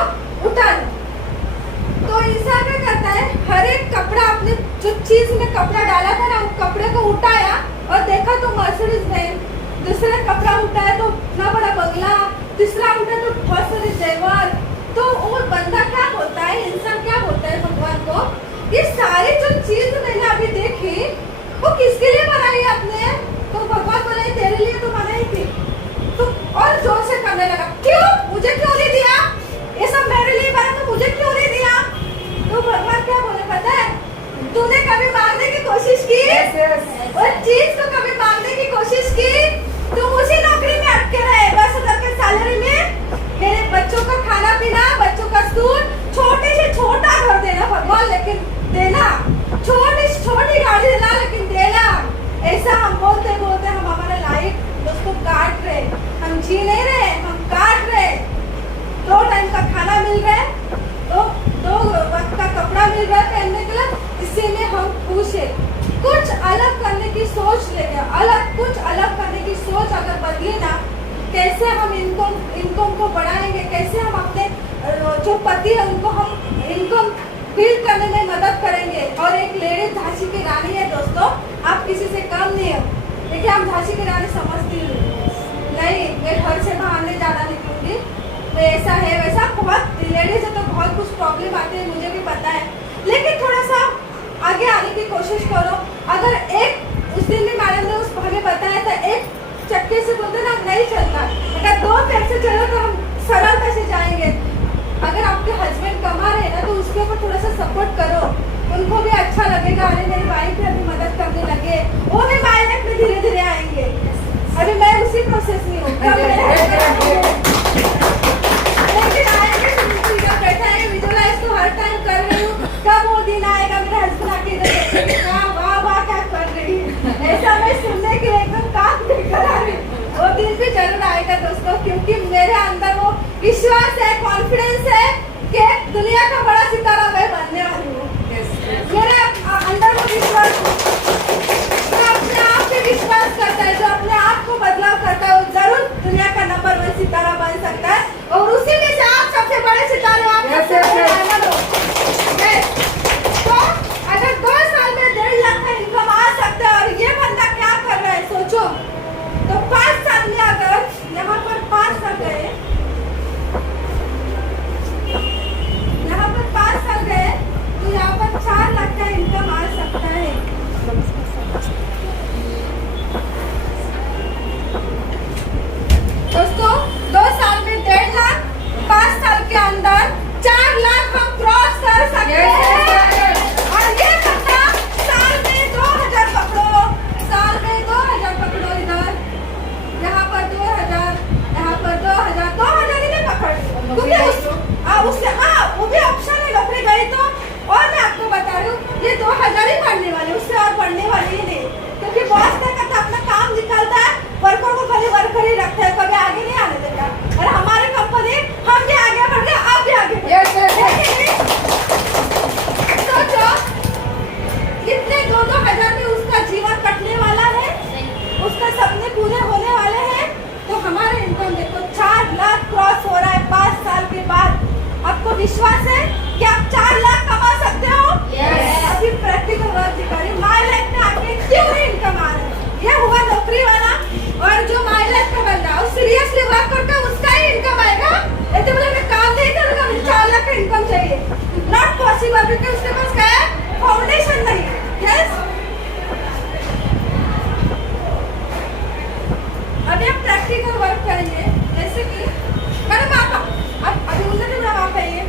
उठा लो। तो इंसान क्या करता है, हर एक कपड़ा अपने जो चीज में कपड़ा डाला था ना, वो कपड़े को उठाया और देखा तो मर्सिडीज बेंज, दूसरा कपड़ा उठाया तो इतना बड़ा बंगला, तीसरा उठा तो बहुत सारे जेवर। तो वो बंदा क्या बोलता है, इंसान क्या बोलता है भगवान को, ये सारी जो चीज मैंने अभी देखी वो किसके लिए बनाई आपने? तो भगवान बोले तेरे लिए तो बनाई थी। तो और जोर से करने लगा, क्यों मुझे क्यों नहीं दिया? ये सब मेरे लिए बना तो मुझे क्यों नहीं दिया? तो भगवान क्या बोले पता है, तूने कभी मांगने की कोशिश की? और चीज को कभी मांगने की कोशिश की? तुम उसी नौकरी में अटके रहे, 10,000 के सैलरी में मेरे बच्चों का खाना पीना, बच्चों का स्कूल, छोटे से छोटा घर देना भगवान, लेकिन देना, छोटी से छोटी गाड़ी देना लेकिन देना। ऐसा हम बोलते बोलते हम हमारा लाइफ दोस्तों काट रहे, हम जी नहीं रहे, हम काट रहे। 2 टाइम का खाना मिल रहा है, दो वक्त का कपड़ा मिल रहा है पहनने के लिए, इसी में हम खुश है। कुछ अलग करने की सोच लेंगे, कुछ अलग करने की सोच अगर बदली ना, कैसे हम इनकम को बढ़ाएंगे, कैसे हम अपने जो पति है उनको हम इनकम बिल्ड करने में मदद करेंगे। और एक लेडी झांसी की रानी है दोस्तों, आप किसी से कम नहीं हो, देखिए हम झांसी की रानी समझती नहीं, मैं घर से बाहर नहीं जाना निकलूंगी, मैं ऐसा है वैसा, बहुत लेडीज है तो बहुत कुछ प्रॉब्लम आती है, मुझे भी पता है, लेकिन थोड़ा सा आगे आने की कोशिश करो। अगर एक उस दिन भी मैडम ने उस हमें बताया था, एक चक्के से बोलते ना नहीं चलता, अगर 2 पैर से चलो तो हम सरलता से जाएंगे। अगर आपके हस्बैंड कमा रहे हैं ना तो उसके ऊपर थोड़ा सा सपोर्ट करो, उनको भी अच्छा लगेगा, अरे मेरी वाइफ भी अभी मदद करने लगे, वो भी माय लाइफ में धीरे धीरे आएंगे। अभी मैं उसी प्रोसेस में हूँ, लेकिन आएंगे जब बैठा है विजुअलाइज तो हर टाइम कर रही हूँ, कब वो दिन आएगा मेरे हस्बैंड आके वाह वाह क्या कर रही है, ऐसा मैं सुनने के लिए एकदम काम लेकर आ रही हूँ। वो दिन भी जरूर आएगा दोस्तों, क्योंकि मेरे अंदर वो विश्वास है, कॉन्फिडेंस है कि दुनिया का बड़ा सितारा मैं बनने वाली हूँ। मेरे अंदर वो विश्वास, जो अपने आप पे विश्वास करता है, जो अपने आप को बदलाव करता है, वो जरूर दुनिया का नंबर 1 सितारा बन सकता है। और उसी में से आप सबसे बड़े सितारे, आप सबसे बड़े डायमंड हो। तो अगर 2 साल में 1.5 लाख का इनकम आ सकता है, और ये बंदा क्या कर रहा है सोचो, तो 5 साल में अगर यहाँ पर 5 साल गए, यहाँ पर 5 साल गए तो यहाँ पर 4 लाख का इनकम आ सकता है। दोस्तों 2 साल में 1.5 लाख, 5 साल के अंदर 4 लाख हम क्रॉस कर सकते हैं। और ये बंदा साल में 2,000 पकड़ो, साल में 2,000 पकड़ो, इधर यहाँ पर 2,000, यहाँ पर 2,000 ही नहीं पकड़, क्योंकि उससे हाँ वो भी ऑप्शन है, नौकरी गई तो। और मैं आपको बता रही हूँ ये 2,000 ही पढ़ने वाले, उससे और पढ़ने वाली ही नहीं, क्योंकि बॉस ने कहा अपना काम निकालता है, वर्कर को खाली वर्कर ही रखता है, कभी आगे नहीं आने देता। और हमारे कंपनी हम भी आगे बढ़ रहे, आप भी आगे सोचो, इतने 2-2 हजार में उसका जीवन कटने वाला है, उसका सपने पूरे होने वाले हैं। तो हमारे इनकम देखो 4 लाख क्रॉस हो रहा है 5 साल के बाद। आपको विश्वास है कि आप 4 लाख कमा सकते हो? अभी प्रैक्टिकल वर्क दिखाई, माय लाइफ में आपके क्यों नहीं इनकम आ रहा है? ये हुआ नौकरी वाला, और जो माय लाइफ का बंदा है सीरियसली वर्क करता है, उसका ही इनकम आएगा। ऐसे बोले मैं काम नहीं करूँगा, मुझे 4 लाख का इनकम चाहिए, नॉट पॉसिबल, क्योंकि उसके पास क्या है, फाउंडेशन नहीं है। यस, अभी आप प्रैक्टिकल वर्क करेंगे, जैसे कि मैडम आप अभी उन्होंने मैडम आप आइए,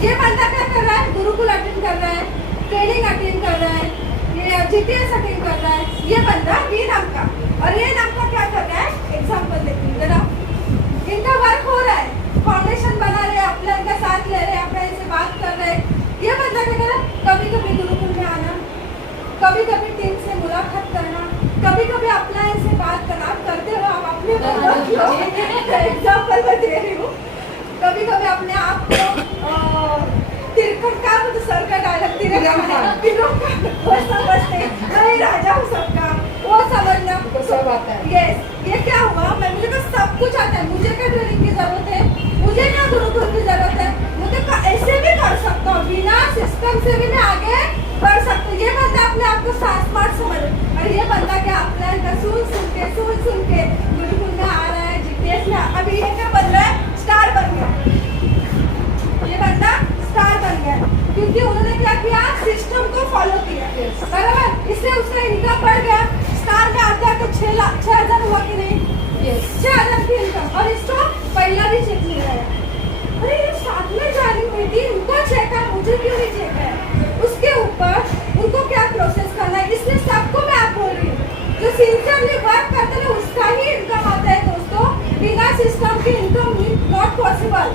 ये बंदा क्या कर रहा है, गुरुकुल अटेंड कर रहा है, ट्रेनिंग अटेंड कर रहा है, ये GTS अटेंड कर रहा है। ये बंदा बी नाम का, और ये नाम का क्या कर रहा है, एग्जाम्पल देती हूँ जरा। इनका वर्क हो रहा है, फाउंडेशन बना रहे, अपना इनका साथ ले रहे, अपने इनसे बात कर रहे। ये बंदा क्या कर रहा है, कभी कभी गुरुकुल में आना, कभी कभी टीम से मुलाकात करना, कभी कभी अपना इनसे बात करना। आप करते हो, आप अपने एग्जाम्पल में दे रही हूँ। कभी कभी अपने आप को तिरकन का तो सर का डायलॉग वो समझते नहीं, राजा हूँ सबका, वो समझना सब आता है। यस, ये क्या हुआ, मैं मुझे तो सब कुछ आता है, मुझे क्या ट्रेनिंग की जरूरत है, मुझे क्या गुरुकुल की जरूरत है, मुझे ऐसे भी कर सकता हूँ, बिना सिस्टम से भी मैं आगे बढ़ सकता हूँ। ये बंदा अपने आप को स्मार्ट समझ, और ये बंदा क्या अपना इनका सुन के गुरुकुल में आ रहा है, GTS में अभी ये क्या बन रहा है, स्टार बन गया। ये बंदा स्टार बन गया क्योंकि उन्होंने क्या किया, सिस्टम को फॉलो किया, बराबर। इससे उसका इनकम बढ़ गया, स्टार में आते आते 6,000 हुआ कि नहीं, 6,000 की इनकम, और इसको पहला भी चेक मिल रहा है। अरे ये साथ में ज्वाइनिंग हुई थी, उनको चेक है, मुझे क्यों नहीं चेक है, उसके ऊपर उनको क्या प्रोसेस करना है, इसलिए सबको मैं आप बोल रही हूँ, जो सिंसियरली वर्क करते हैं उसका ही इनकम आता है दोस्तों, बिना सिस्टम की इनकम नॉट पॉसिबल।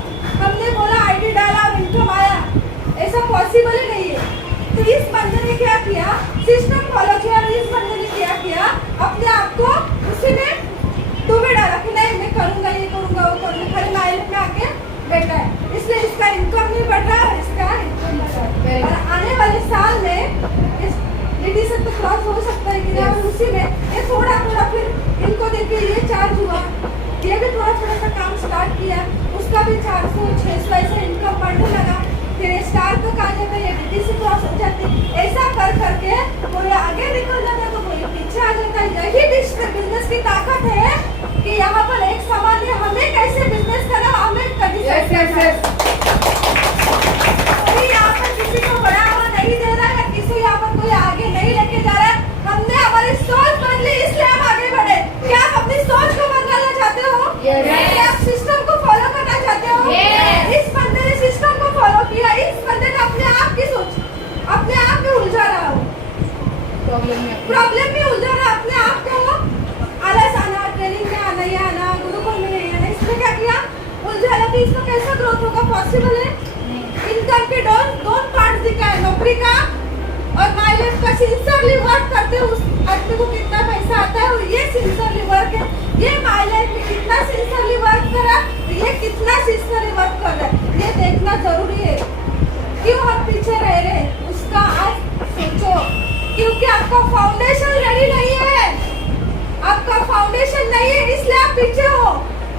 हमने बोला ID डाला और इनकम आया, ऐसा पॉसिबल ही नहीं है। तो इस बंदे ने क्या किया, सिस्टम फॉलो किया, और इस बंदे ने क्या किया, अपने आप को उसी में डूबे डाला कि नहीं मैं करूँगा, ये करूँगा, वो करूँगा, खाली माइलेज में आके बैठा है, इसलिए इसका इनकम नहीं बढ़ रहा है, इसका इनकम बढ़ रहा है। और आने वाले साल में इस लेडी से तो क्रॉस हो सकता है कि नहीं, और उसी में ये थोड़ा फिर इनको देखिए ये चार्ज हुआ, ये भी थोड़ा सा काम स्टार्ट किया, उसका भी 400-600 ऐसे इनकम बढ़ने लगा, फिर स्टार तक आ जाता है, ये DT से क्रॉस हो जाते, ऐसा कर करके कोई आगे निकल जाता है तो कोई पीछे आ जाता है। यही बिजनेस की ताकत है कि यहाँ पर एक सवाल है, हमें कैसे बिजनेस करना, हमें कभी यहाँ पर किसी को बढ़ावा नहीं दे रहा है, किसी यहाँ पर कोई आगे नहीं लेके जा रहा है, हमने हमारी सोच बदली इसलिए हम आगे बढ़े। क्या आप अपनी सोच को बदलना चाहते हो? क्या आप सिस्टम को फॉलो करना चाहते हो? इस बंदे ने सिस्टम को फॉलो किया, इस बंदे ने अपने आप की सोच, अपने आप में उलझा रहा हो, प्रॉब्लम में उलझा रहा, अपने आप को आलस आना, ट्रेनिंग में आना, ये आना, गुरुकुल में नहीं आना, इसने क्या किया, उलझा रहा। तो इसका कैसा ग्रोथ होगा, पॉसिबल है? इनकम के दो पार्ट दिखा है, नौकरी का और माइलेज का। सिंसियरली वर्क करते उस आदमी को कितना पैसा आता है, और ये सिंसियरली वर्क है, ये माइलेज में कितना सिंसियरली वर्क कर रहा है, ये कितना सिंसियरली वर्क कर रहा है, ये देखना जरूरी है। क्यों हम पीछे रह रहे हैं उसका आज सोचो, क्योंकि आपका फाउंडेशन रेडी नहीं है, आपका फाउंडेशन नहीं है, इसलिए आप पीछे हो।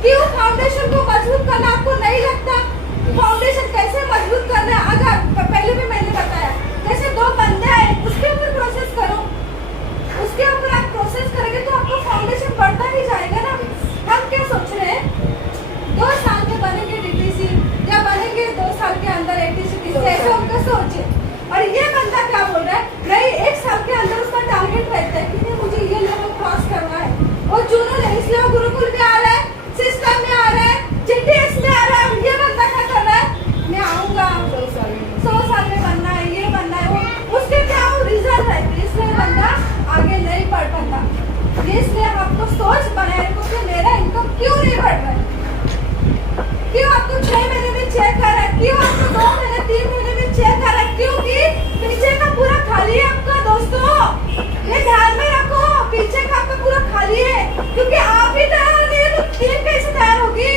क्यों फाउंडेशन को मजबूत करना आपको नहीं लगता? फाउंडेशन कैसे मजबूत करना है, अगर पहले भी मैंने बताया, जैसे 2 बंदे आए, उसके ऊपर प्रोसेस करो, उसके ऊपर आप प्रोसेस करेंगे तो आपका फाउंडेशन बढ़ता ही जाएगा ना। हम क्या सोच रहे हैं, 2 साल में बनेंगे DTC, या बनेंगे 2 साल के अंदर ATC, ऐसा उनका सोच है। और ये बंदा क्या बोल रहा है, नहीं 1 साल के अंदर उसका टारगेट रहता है कि नहीं मुझे ये लेवल क्रॉस करना है, वो जूनून है, इसलिए वो गुरुकुल में आ रहा है, सिस्टम में आ रहा है, GTS में आ रहा है। ये बंदा क्या कर रहा है, मैं आऊंगा 100 साल में बनना है, ये बनना है, वो उसके क्या रिजल्ट है, इसलिए बंदा आगे नहीं बढ़ पाता। इसलिए आपको सोच बनाए रखो कि मेरा इनकम क्यों नहीं बढ़ रहा है, क्यों आपको 6 महीने में चेक कर रहा है, क्यों आपको 2 महीने 3 महीने में चेक कर रहा है, क्योंकि पीछे का पूरा खाली है आपका दोस्तों, ये ध्यान में रखो, पीछे का आपका पूरा खाली है, क्योंकि आप ही तैयार नहीं है तो टीम कैसे तैयार होगी,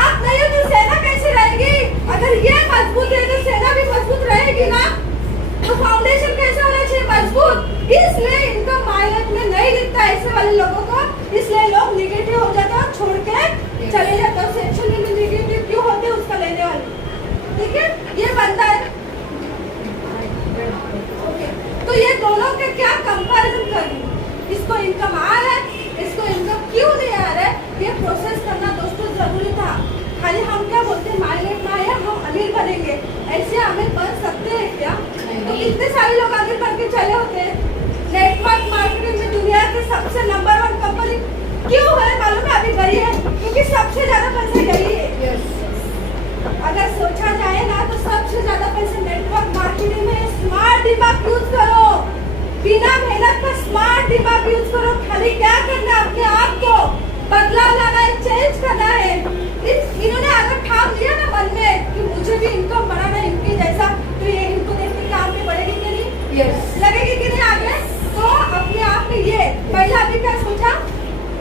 आप नहीं हो तो सेना कैसे रहेगी, अगर ये मजबूत है तो सेना भी मजबूत रहेगी ना। तो फाउंडेशन कैसे होना चाहिए, मजबूत, इसलिए इनका माइलेज में नहीं दिखता ऐसे वाले लोगों को, इसलिए लोग निगेटिव हो जाते हैं और छोड़ के चले जाते हैं। सेक्शन में निगेटिव क्यों होते हैं उसका लेने वाले, ठीक है, ये बंदा है। तो ये दोनों के क्या कंपैरिजन कर रही हूँ, इसको इनकम आ रहा है, इसको इनकम क्यों नहीं आ रहा है, ये प्रोसेस करना दोस्तों जरूरी था। खाली हम क्या बोलते हैं, माइलेज में आया हम अमीर बनेंगे, ऐसे अमीर बन सकते हैं क्या? तो कितने सारे लोग अमीर बन के चले होते हैं। नेटवर्क मार्केटिंग में दुनिया की सबसे नंबर 1 कंपनी क्यों है मालूम है, अभी गई है, क्योंकि सबसे ज्यादा पैसा यही है। अगर सोचा जाए ना दिमाग यूज करो, खाली क्या करना है अपने आप को बदलाव लाना है, चेंज करना है। इन्होंने अगर ठान लिया ना मन में कि मुझे भी इनकम बनाना है इनके जैसा, तो ये इनको देख के आगे बढ़ेगी कि नहीं? यस लगेगी कि नहीं आगे? तो अपने आप में ये पहला अभी क्या सोचा,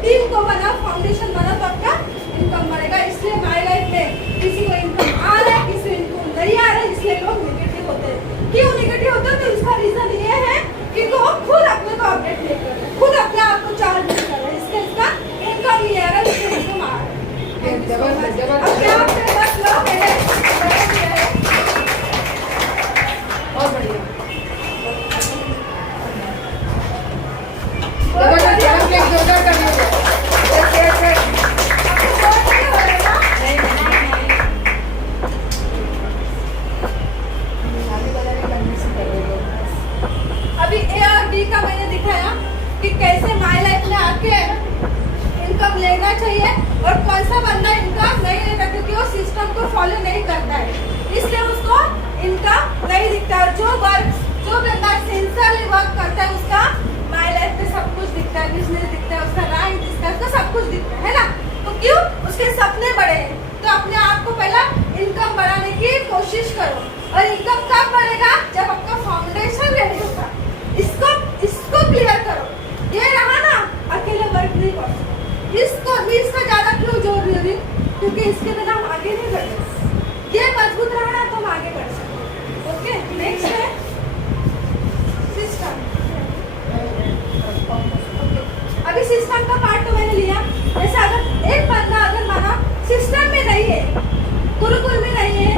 टीम को बना, फाउंडेशन बना, तो आपका इनकम बढ़ेगा। इसलिए माय लाइफ में किसी को इनकम आ रहा है, किसी को इनकम नहीं आ रहा है, इसलिए लोग नेगेटिव होते हैं। क्यों नेगेटिव होते हैं? तो इसका रीजन ये है कि वो खुद अपने को अपडेट नहीं कर रहे, खुद अपने आप को चार्ज नहीं कर रहे, इसके इसका इनकम नहीं आ रहा है, इससे इनकम आ रहा है। अपने आप से बस लो, मेरे बहुत बढ़िया। जोरदार कर दीजिए। यस यस अभी ए और बी का मैंने दिखाया कि कैसे माय लाइफ में आके इनकम लेना चाहिए और कौन सा बंदा इनकम नहीं लेता, क्योंकि वो सिस्टम को फॉलो नहीं करता है, इसलिए उसको इनकम नहीं दिखता। और जो बंदा सिंसियरली वर्क करता है उसका माय लाइफ में सब कुछ दिखता है, बिजनेस दिखता है, उसका रैंक दिखता है, उसका सब कुछ दिखता है ना। तो क्यों? उसके सपने बड़े हैं। तो अपने आप को पहला इनकम बढ़ाने की कोशिश करो। और इनकम कब बढ़ेगा? जब आपका फाउंडेशन रेडी होगा। इसको क्लियर करो। ये रहा ना, अकेले वर्क नहीं कर सकते, इसका ज्यादा क्यों जोर दे रही हूँ, क्योंकि इसके बिना हम आगे नहीं बढ़ सकते। ये मजबूत रहा ना तो हम आगे बढ़ सकते। ओके, नेक्स्ट है सिस्टम। अभी सिस्टम का पार्ट तो मैंने लिया। जैसे अगर एक बंदा अगर माना सिस्टम में नहीं है, गुरुकुल में नहीं है,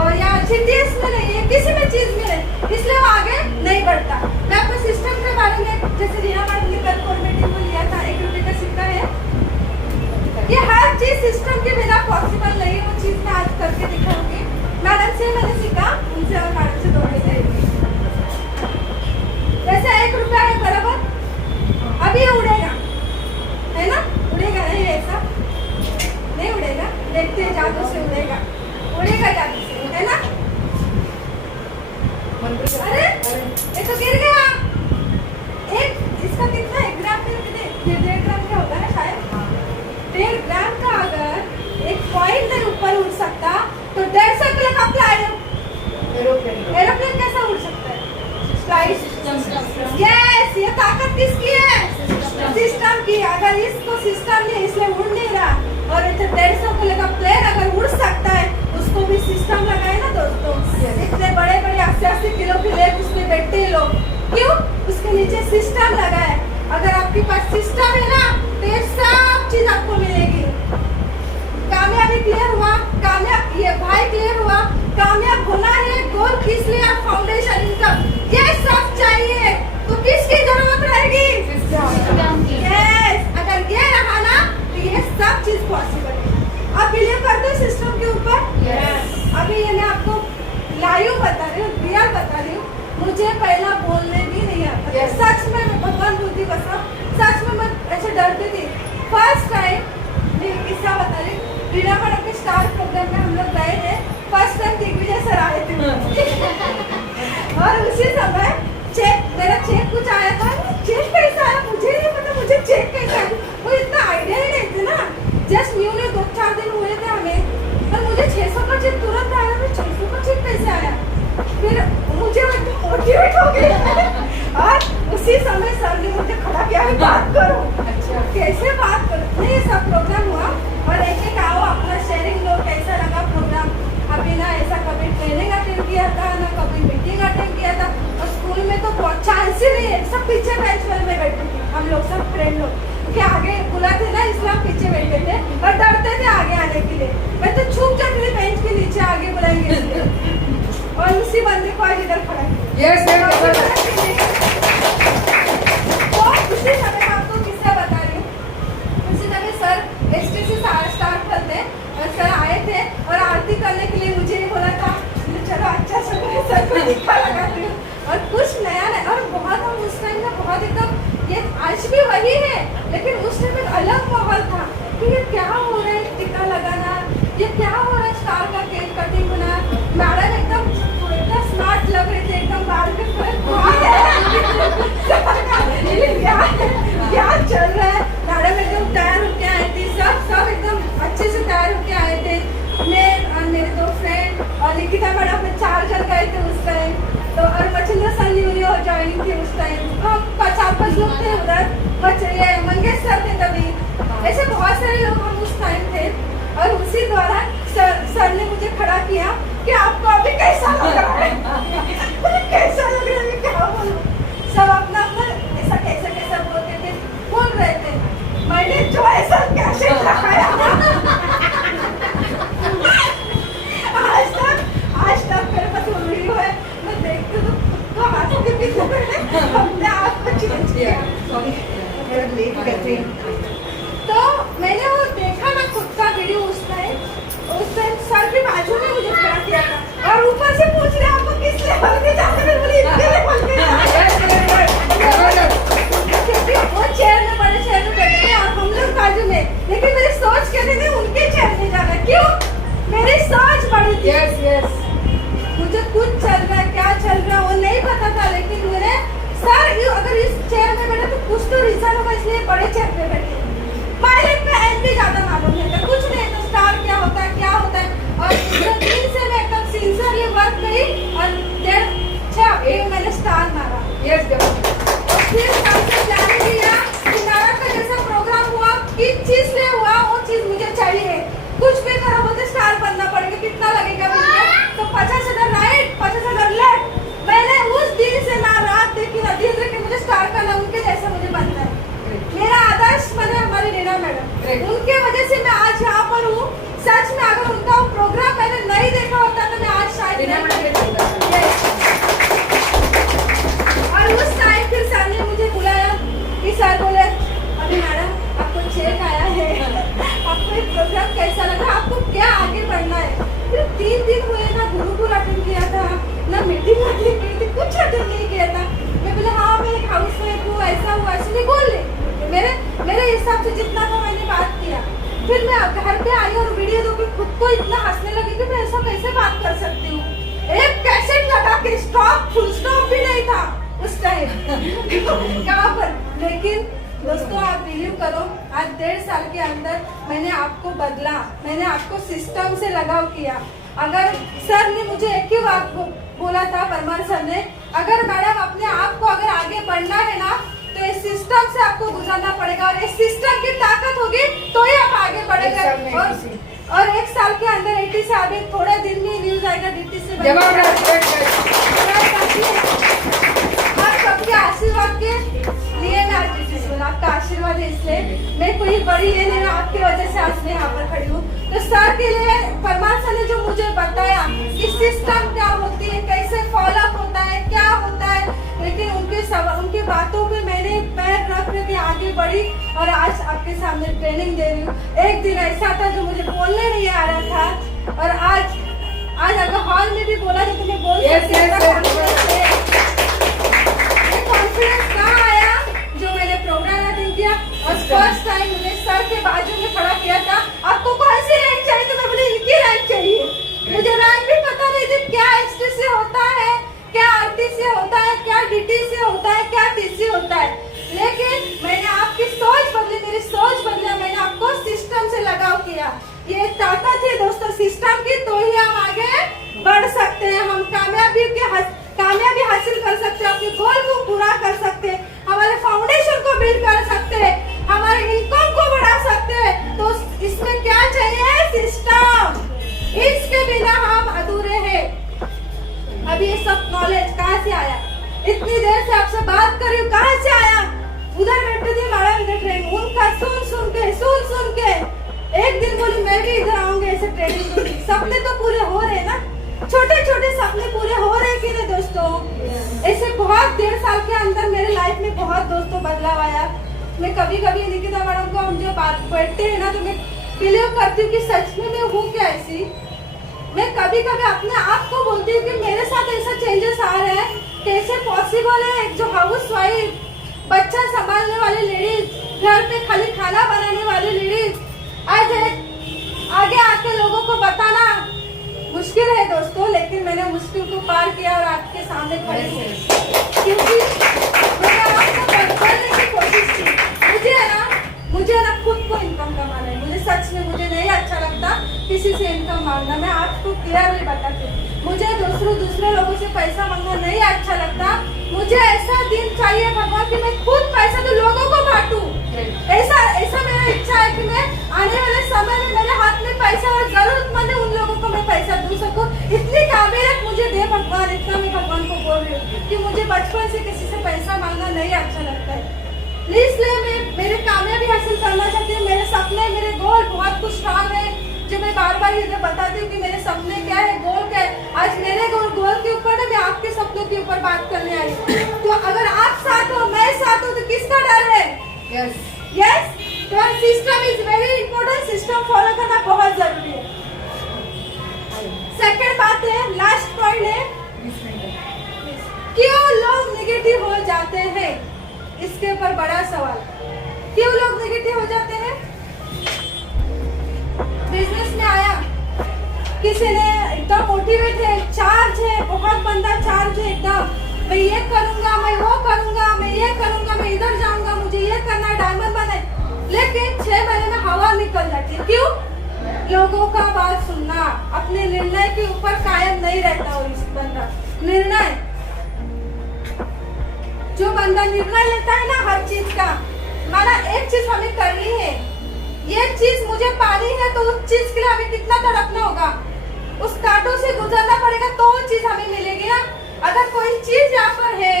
और या जीटीएस में नहीं है, किसी भी चीज में नहीं, इसलिए वो आगे नहीं बढ़ता। मैं अपने सिस्टम के बारे में, जैसे रिया मैडम ने कल कोर मीटिंग में लिया था, 1 रुपये का सिक्का है। ये हर चीज सिस्टम के बिना पॉसिबल नहीं है, वो चीज मैं आज करके दिखाऊंगी। मैडम से मैंने सीखा, उनसे और मैडम से दौड़े थे। जैसे 1 रुपया है बराबर, अभी उड़ेगा, है ना? उड़ेगा नहीं, ऐसा नहीं उड़ेगा, देखते जादू से उड़ेगा, उड़ेगा जादू से, है ना? अरे ये तो गिर गया। एक इसका कितना है? ग्राम में कितने? 1.5 ग्राम का होता है शायद। 1.5 ग्राम का अगर एक कॉइन नहीं ऊपर उड़ सकता, तो 150 किलो का फ्लाइट एरोप्लेन कैसा उड़ सकता है? यस, ये ताकत किसकी है? सिस्टम की। अगर इसको सिस्टम ने इसलिए उड़ नहीं रहा, और 150 किलो का प्लेन अगर उड़ सकता है, उसको भी सिस्टम लगाए ना दोस्तों। इतने बड़े बड़े 80-80 किलो के लेग उसमें बैठे लोग, क्यों? उसके नीचे सिस्टम लगा है। अगर आपके पास सिस्टम है ना, तो ये सब चीज आपको मिलेगी। कामयाबी क्लियर हुआ, कामयाब ये भाई क्लियर हुआ, कामयाब होना है, गोल किस लिए? फाउंडेशन, इनकम, ये सब चाहिए। तो किसकी जरूरत रहेगी? यस, अगर ये रहा ना तो ये सब चीज पॉसिबल है। आप बिलीव करते हो सिस्टम के ऊपर? अभी ये मैं आपको लाइव बता रही हूँ, रियल बता रही हूँ। मुझे पहला बोलने भी नहीं आता, सच में। मैं भगवान बुद्धि बसा, सच में मैं ऐसे डरती थी। फर्स्ट टाइम मैं किस्सा बता रही हूँ, रीना मैडम के स्टार प्रोग्राम में हम लोग गए थे। फर्स्ट टाइम दिग्विजय सर आए थे और उसी समय मेरा चेक कुछ आया था। चेक कैसा आया मुझे नहीं पता, मुझे चेक कैसा आया वो इतना आइडिया ही नहीं था ना। जस्ट न्यू ने 2-4 दिन हुए थे हमें, पर मुझे 600 का चेक तुरंत आया। मैं 600 का चेक कैसे आया? फिर मुझे मोटिवेट हो गई और उसी समय सर ने मुझे खड़ा किया, बात करो। अच्छा, कैसे बात करो? नहीं, सब प्रोग्राम हुआ और एक आओ अपना शेयरिंग लो, कैसा लगा प्रोग्राम। अभी ना ऐसा कभी ट्रेनिंग अटेंड किया था, ना कभी मीटिंग अटेंड किया था। और स्कूल में तो बहुत चांस ही नहीं है, सब पीछे बेंच में बैठे थे हम लोग, सब फ्रेंड लोग, क्योंकि आगे बुलाते ना इसलिए हम पीछे बैठे थे और डरते थे आगे आने के लिए। मैं तो छुप जाती थी बेंच के नीचे, आगे बुलाएंगे और उसी बंदे को आज इधर खड़ा किया। तो उसी समय आपको किस्सा बता रही हूँ। उसी समय सर STC स्टार्ट करते और सर आए थे और आरती करने के लिए मुझे बोला था, चलो अच्छा सर को टीका लगाती हूँ और कुछ नया नया। और बहुत हम उस टाइम में बहुत एकदम, ये आज भी वही है, लेकिन उस टाइम एक अलग माहौल था कि ये क्या हो रहा है, टीका लगाना, ये क्या हो रहा है, स्टार का केक कटिंग होना। मैडम एकदम स्मार्ट लग रही थी, एकदम बाल के निकिता मैडम में 4 जन गए थे उस टाइम, तो और मचिंद्र संजीवनी और ज्वाइनिंग थी उस टाइम, हम 4-5 लोग थे उधर, ये मंगेश सर थे तभी, ऐसे बहुत सारे लोग हम उस टाइम थे। और उसी दौरान सर ने मुझे खड़ा किया कि आपको अभी कैसा लग रहा है कैसा लग रहा है, क्या बोलूं, सब अपना अपना ऐसा कैसा कैसा बोलते थे, बोल रहे थे। मैंने जो ऐसा कैसे दिखाया आज तक मेरे पास वो वीडियो है, मैं देखती हूँ तो आंसू के पीछे मैंने अपने आप को चेंज किया। तो मैंने वो देखा ना खुद का वीडियो उस टाइम सर के बाजू में मुझे खड़ा किया था और ऊपर से पूछ रहे आपको किस लेवल पे जाना है, बोली इतने लेवल पे जाना, क्योंकि वो चेयर में बड़े चेयर में बैठे थे और हम लोग बाजू में, लेकिन मेरी सोच कहती थी उनके चेयर में जाना, क्यों, मेरी सोच बड़ी थी। यस मुझे कुछ चल रहा है, क्या चल रहा है वो नहीं पता था, लेकिन मेरे सर अगर इस चेयर में बैठे तो कुछ तो रीजन होगा, इसलिए बड़े चेयर पे बैठे। पायलट में एज भी ज्यादा मालूम नहीं था, कुछ नहीं तो स्टार क्या होता है और 3 से मैं एकदम सिंसियरली वर्क करी और 6 मैंने स्टार मारा। यस और फिर सबसे प्लान किया कि नारा का जैसा प्रोग्राम हुआ, किस चीज से हुआ वो चीज मुझे चाहिए, कुछ भी करो बोलते स्टार बनना पड़ेगा, कितना लगेगा मुझे, तो 50,000 राइट 50,000 लेफ्ट। मैंने उस दिन से ना रात देखी ना दिन देखी, मुझे स्टार करना, उनके जैसा मुझे बनना है। मेरा आदर्श मैंने हमारी रीना मैडम, उनके वजह से मैं आज यहाँ पर हूँ। सच में अगर उनका वो प्रोग्राम मैंने नहीं देखा होता तो मैं आज शायद और उस टाइम फिर सर ने मुझे बुलाया कि सर बोले अभी मैडम आपको चेक आया है, आपको ये प्रोग्राम कैसा लगा, आपको क्या आगे बढ़ना है। फिर 3 दिन हुए ना गुरुकुल अटेंड किया था, ना मीटिंग अटेंड की थी, कुछ अटेंड नहीं किया था। मैं बोले हाँ मैं एक हाउस वाइफ हूँ, ऐसा हुआ ऐसे नहीं बोल ले, मेरे हिसाब से जितना था मैंने बात किया। फिर मैं घर पे आई और वीडियो देखी, खुद को इतना हंसने लगी कि मैं ऐसा कैसे बात कर सकती हूँ। एक कैसेट लगा के स्टॉप फुल स्टॉप भी नहीं था उस टाइम कहाँ पर। लेकिन दोस्तों आप बिलीव करो, आज 1.5 साल के अंदर मैंने आपको बदला, मैंने आपको सिस्टम से लगाव किया। अगर सर ने मुझे एक ही बात बोला था, परमार सर ने, अगर मैडम अपने आप को अगर आगे बढ़ना है ना तो इस सिस्टम से आपको गुजरना पड़ेगा और इस सिस्टम की ताकत होगी तो ही आप आगे बढ़ेंगे। और 1 साल के अंदर 80 से अभी थोड़े दिन में न्यूज आएगा DT से और सबके आशीर्वाद के लिए मैं आज DT से आपका आशीर्वाद है, इसलिए मैं कोई बड़ी ये नहीं, आपकी वजह से आज मैं यहाँ पर खड़ी हूँ। तो सर के लिए परमार सर ने जो मुझे बताया कि सिस्टम क्या होती है, कैसे फॉलो होता है, क्या होता है, लेकिन उनकी बातों पे मैंने पैर रख के आगे बढ़ी और आज आपके सामने ट्रेनिंग दे रही हूँ। एक दिन ऐसा था जो मुझे बोलने नहीं आ रहा था और आज अगर हॉल में भी बोला तो मैं बोल कॉन्फिडेंस कहाँ आया, जो मैंने प्रोग्राम अटेंड किया और फर्स्ट टाइम मुझे सर के बाजू में खड़ा किया था। आपको कौन सी रैंक चाहिए, तो मैं बोली इनकी रैंक चाहिए। मुझे रैंक भी पता नहीं थी, क्या ST से होता है, क्या RT से होता है, क्या DT से होता है, क्या TC होता है, लेकिन मैंने आपकी सोच बदली, मेरी सोच बदला, मैंने आपको सिस्टम से लगाव किया। ये ताकत है दोस्तों सिस्टम की, तो ही हम आगे बढ़ सकते हैं, हम कामयाबी हासिल कर सकते हैं, अपने गोल को पूरा कर सकते हैं, हमारे फाउंडेशन को बिल्ड कर सकते हैं, हमारे इनकम को बढ़ा सकते हैं। तो इसमें क्या चाहिए, सिस्टम, इसके बिना हम अधूरे हैं। अभी ये सब नॉलेज कहाँ से आया, इतनी देर से आपसे बात कर रही हूँ, कहाँ से आया, उधर बैठे थे मैडम इधर ट्रेनिंग, उनका सुन के एक दिन बोली मैं भी इधर आऊंगी ऐसे ट्रेनिंग दूंगी। सपने तो पूरे हो रहे ना, छोटे छोटे सपने पूरे हो रहे कि नहीं दोस्तों। ऐसे बहुत 1.5 साल के अंदर मेरे लाइफ में बहुत दोस्तों बदलाव आया। मैं कभी निकिता मैडम को हम जो बात बैठते हैं ना तो मैं बिलीव करती हूँ कि सच में मैं हूँ क्या ऐसी। मैं कभी अपने आप को बोलती हूँ कि मेरे साथ ऐसा चेंजेस आ रहा है, कैसे पॉसिबल है। एक जो हाउस वाइफ, बच्चा संभालने वाली लेडीज, घर पे खाली खाना बनाने वाली लेडीज, आज आगे आके लोगों को बताना मुश्किल है दोस्तों, लेकिन मैंने मुश्किल को पार किया और आपके सामने खड़ी हूँ, क्योंकि मैंने आपको बदलने की कोशिश की। मुझे ना खुद को इनकम कमाना है। मुझे सच में मुझे नहीं अच्छा लगता कि किसी से इनकम मांगना। मैं आपको क्लियरली बताती हूँ, मुझे दूसरे लोगों से पैसा मांगना नहीं अच्छा लगता। मुझे ऐसा दिन चाहिए भगवान कि मैं खुद पैसा तो लोगों को बांटूं। ऐसा मेरा इच्छा है कि मैं आने वाले समय में मेरे हाथ में पैसा और जरूरतमंद है उन लोगों को मैं पैसा दे सकूं। इतनी काबिलियत मुझे दे भगवान। इतना मैं भगवान को बोल रही हूँ कि मुझे बचपन से किसी से पैसा मांगना नहीं अच्छा लगता है। इसलिए मैं मेरे कामयाबी हासिल करना चाहती हूँ। मेरे सपने, मेरे गोल बहुत कुछ स्ट्रांग है जो मैं बार बार ये बताती हूँ कि मेरे सपने क्या है, गोल क्या है। आज मेरे गोल के ऊपर ना मैं आपके सपनों के ऊपर बात करने आई हूँ। तो अगर आप साथ हो, मैं साथ हूँ, तो किसका डर है? यस। तो system is very important. System follow करना बहुत जरूरी है। सेकंड बात है, लास्ट पॉइंट है, क्यों लोग नेगेटिव हो जाते हैं? इसके ऊपर बड़ा सवाल, क्यों लोग नेगेटिव हो जाते हैं? बिजनेस में आया, किसी ने एकदम मोटिवेट है, चार्ज है, बहुत बंदा चार्ज है एकदम, मैं ये करूंगा, मैं वो करूंगा, मैं ये करूंगा, मैं इधर जाऊंगा, मुझे ये करना, डायमंड बने। लेकिन 6 महीने में हवा निकल जाती है। क्यों? लोगों का बात सुनना, अपने निर्णय के ऊपर कायम नहीं रहता। और इस बंदा निर्णय, जो बंदा निर्णय लेता है ना हर चीज का, माना एक चीज हमें करनी है, ये चीज मुझे पानी है, तो उस चीज के लिए हमें कितना तड़पना होगा, उस कांटों से गुजरना पड़ेगा, तो वो चीज हमें मिलेगी ना। अगर कोई चीज यहाँ पर है,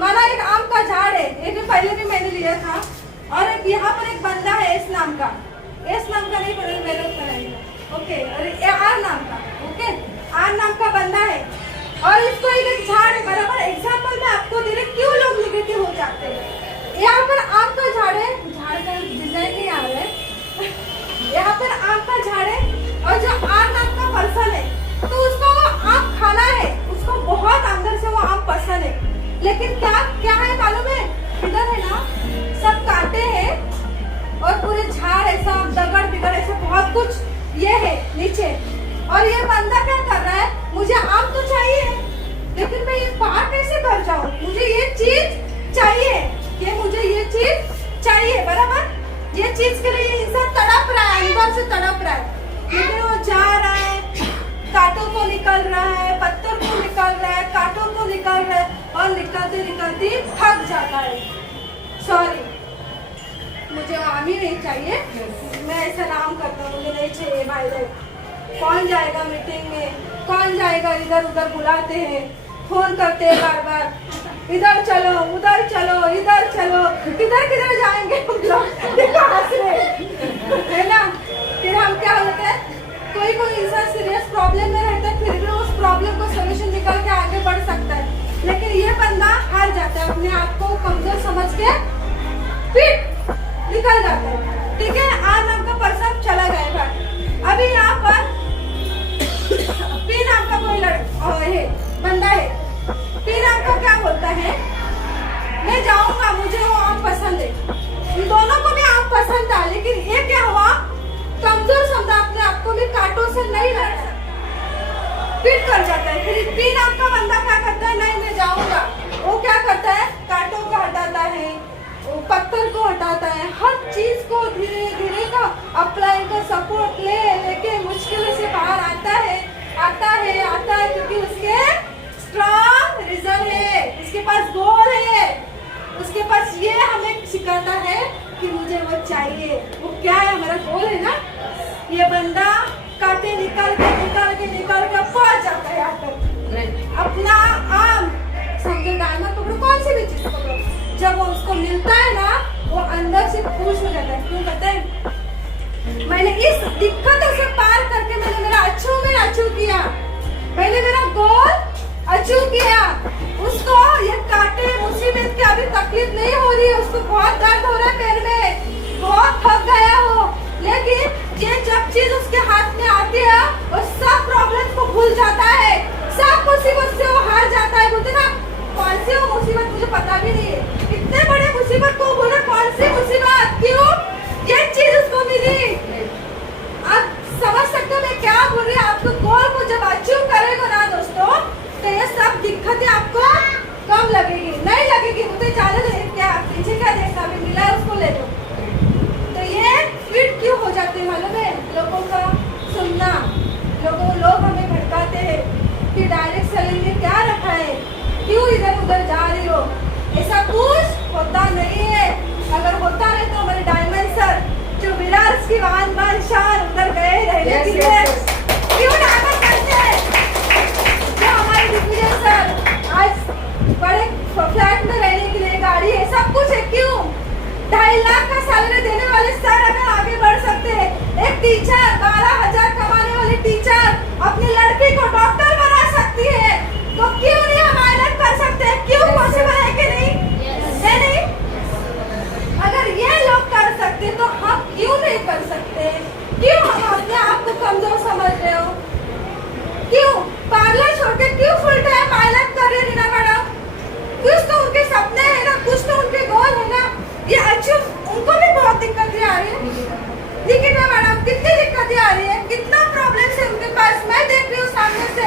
माना एक आम का झाड़ है, ये भी पहले भी मैंने लिया था, और एक यहाँ पर एक बंदा है एस नाम का, एस नाम का नहीं पड़ेगा, मेरे ऊपर ओके, और आर नाम का, ओके, आर नाम का बंदा है, और इसको एक झाड़ है, बराबर। एग्जाम्पल में आपको दे रहे, क्यों लोग निगेटिव हो जाते हैं। यहाँ पर आम का झाड़ है, झाड़ का डिजाइन नहीं आ रहा है, यहाँ पर आम का झाड़ है, और जो आम नाम का पर्सन है, तो उसको वो आम खाना है, उसको बहुत अंदर से वो आम पसंद है। लेकिन क्या है मालूम है? इधर है ना सब कांटे हैं और पूरे झाड़ ऐसा दगड़ बिगड़ ऐसा बहुत कुछ ये है नीचे, और ये बंदा क्या कर रहा है, मुझे आम तो चाहिए, लेकिन मैं ये पार कैसे कर जाऊं, मुझे ये चीज चाहिए, ये मुझे ये चीज चाहिए, बराबर। ये चीज के लिए इंसान तड़प रहा है, अंदर से तड़प रहा है, लेकिन वो जा रहा है, कांटों को निकल रहा है, पत्थर को निकल रहा है, कांटों को निकल रहा है, और निकलते निकलते थक जाता है। सॉरी, मुझे आम ही नहीं चाहिए, मैं ऐसा नाम करता हूँ, मुझे नहीं चाहिए भाई। कौन जाएगा मीटिंग में, कौन जाएगा, इधर उधर बुलाते हैं, फोन करते हैं बार बार, इधर चलो, उधर चलो, इधर चलो, किधर जाएंगे हम लोग, है ना। फिर हम क्या होते हैं, कोई इंसान सीरियस प्रॉब्लम में रहता है, फिर भी उस प्रॉब्लम को सोल्यूशन निकाल के आगे बढ़ सकता है, लेकिन ये बंदा हार जाता है, अपने आप को कमजोर समझ के फिर निकल जाता है। ठीक है, आर नाम का पर्सन चला गया। अभी यहाँ पर पी नाम का कोई है, बंदा है, पी नाम का क्या बोलता है, मैं जाऊंगा, मुझे वो आम पसंद है। इन दोनों को भी आम पसंद था, लेकिन ये क्या हुआ, कमजोर समझा अपने आप को, भी कांटों से नहीं लड़ा, फिट कर जाता है। फिर पी नाम का बंदा क्या करता है, नहीं मैं जाऊंगा, वो क्या करता है, कांटों को हटाता है, पत्थर को हटाता है, हर चीज को धीरे धीरे का अप्लाई का सपोर्ट लेके मुश्किल से बाहर आता है, क्योंकि उसके स्ट्रॉन्ग रीजन है, उसके पास गोल है, उसके पास ये हमें सिखाता है कि मुझे वो चाहिए। वो क्या है, हमारा गोल है ना। ये बंदा कांटे निकाल के पहुंच जाता है यहाँ तक, अपना आम समझो, डायमंड पकड़ो, कौन सी भी चीज पकड़ो, जब वो उसको मिलता है ना, वो अंदर से खुश हो जाता है। क्यों कहते हैं, मैंने इस दिक्कतों से पार करके मैंने मेरा अचीव किया, मैंने मेरा गोल अचीव किया। उसको ये कांटे मुसीबत की अभी तकलीफ नहीं हो रही है, उसको बहुत दर्द हो रहा है पैर में, बहुत थक गया हो, लेकिन ये जब चीज उसके हाथ में आती है, वो सब प्रॉब्लम को भूल जाता है, सब मुसीबत से वो हार जाता है। बोलते ना, कौन सी वो मुसीबत मुझे पता भी नहीं है, इतने बड़े मुसीबत को बोले कौन सी मुसीबत, क्यों ये चीज उसको मिली। आप समझ सकते हो मैं क्या बोल रही हूँ। आपको गोल को जब अचीव करेगा ना दोस्तों, तो ये सब दिक्कतें आपको कम लगेगी, नहीं लगेगी, मुझे ज्यादा क्या पीछे क्या देखना, अभी मिला है उसको ले लो। तो ये बस की बान शान उतर गए रहने के लिए क्यों नाटक करते हैं? जो हमारे दिग्विजय सर आज बड़े फ्लैट में रहने के लिए गाड़ी है, सब कुछ है, क्यों 2.5 लाख का सैलरी देने वाले सर अगर आगे बढ़ सकते हैं, एक टीचर 12,000 कमाने वाली टीचर अपनी लड़की को डॉक्टर बना सकती है, तो क्यों नहीं हम आयरन कर सकते? क्यों पॉसिबल है कि नहीं? है नहीं? अगर ये लोग कर सकते तो हम क्यों नहीं कर सकते? क्यों हम अपने आप को कमजोर समझ रहे हो? क्यों पार्लर छोड़ के क्यों फुल टाइम पायलट कर रहे रीना मैडम? कुछ तो उनके सपने हैं ना, कुछ तो उनके गोल है ना, ये अचीव उनको भी बहुत दिक्कतें आ रही है। लेकिन ना मैडम कितनी दिक्कतें आ रही है, कितना प्रॉब्लम है उनके पास, मैं देख रही हूँ सामने से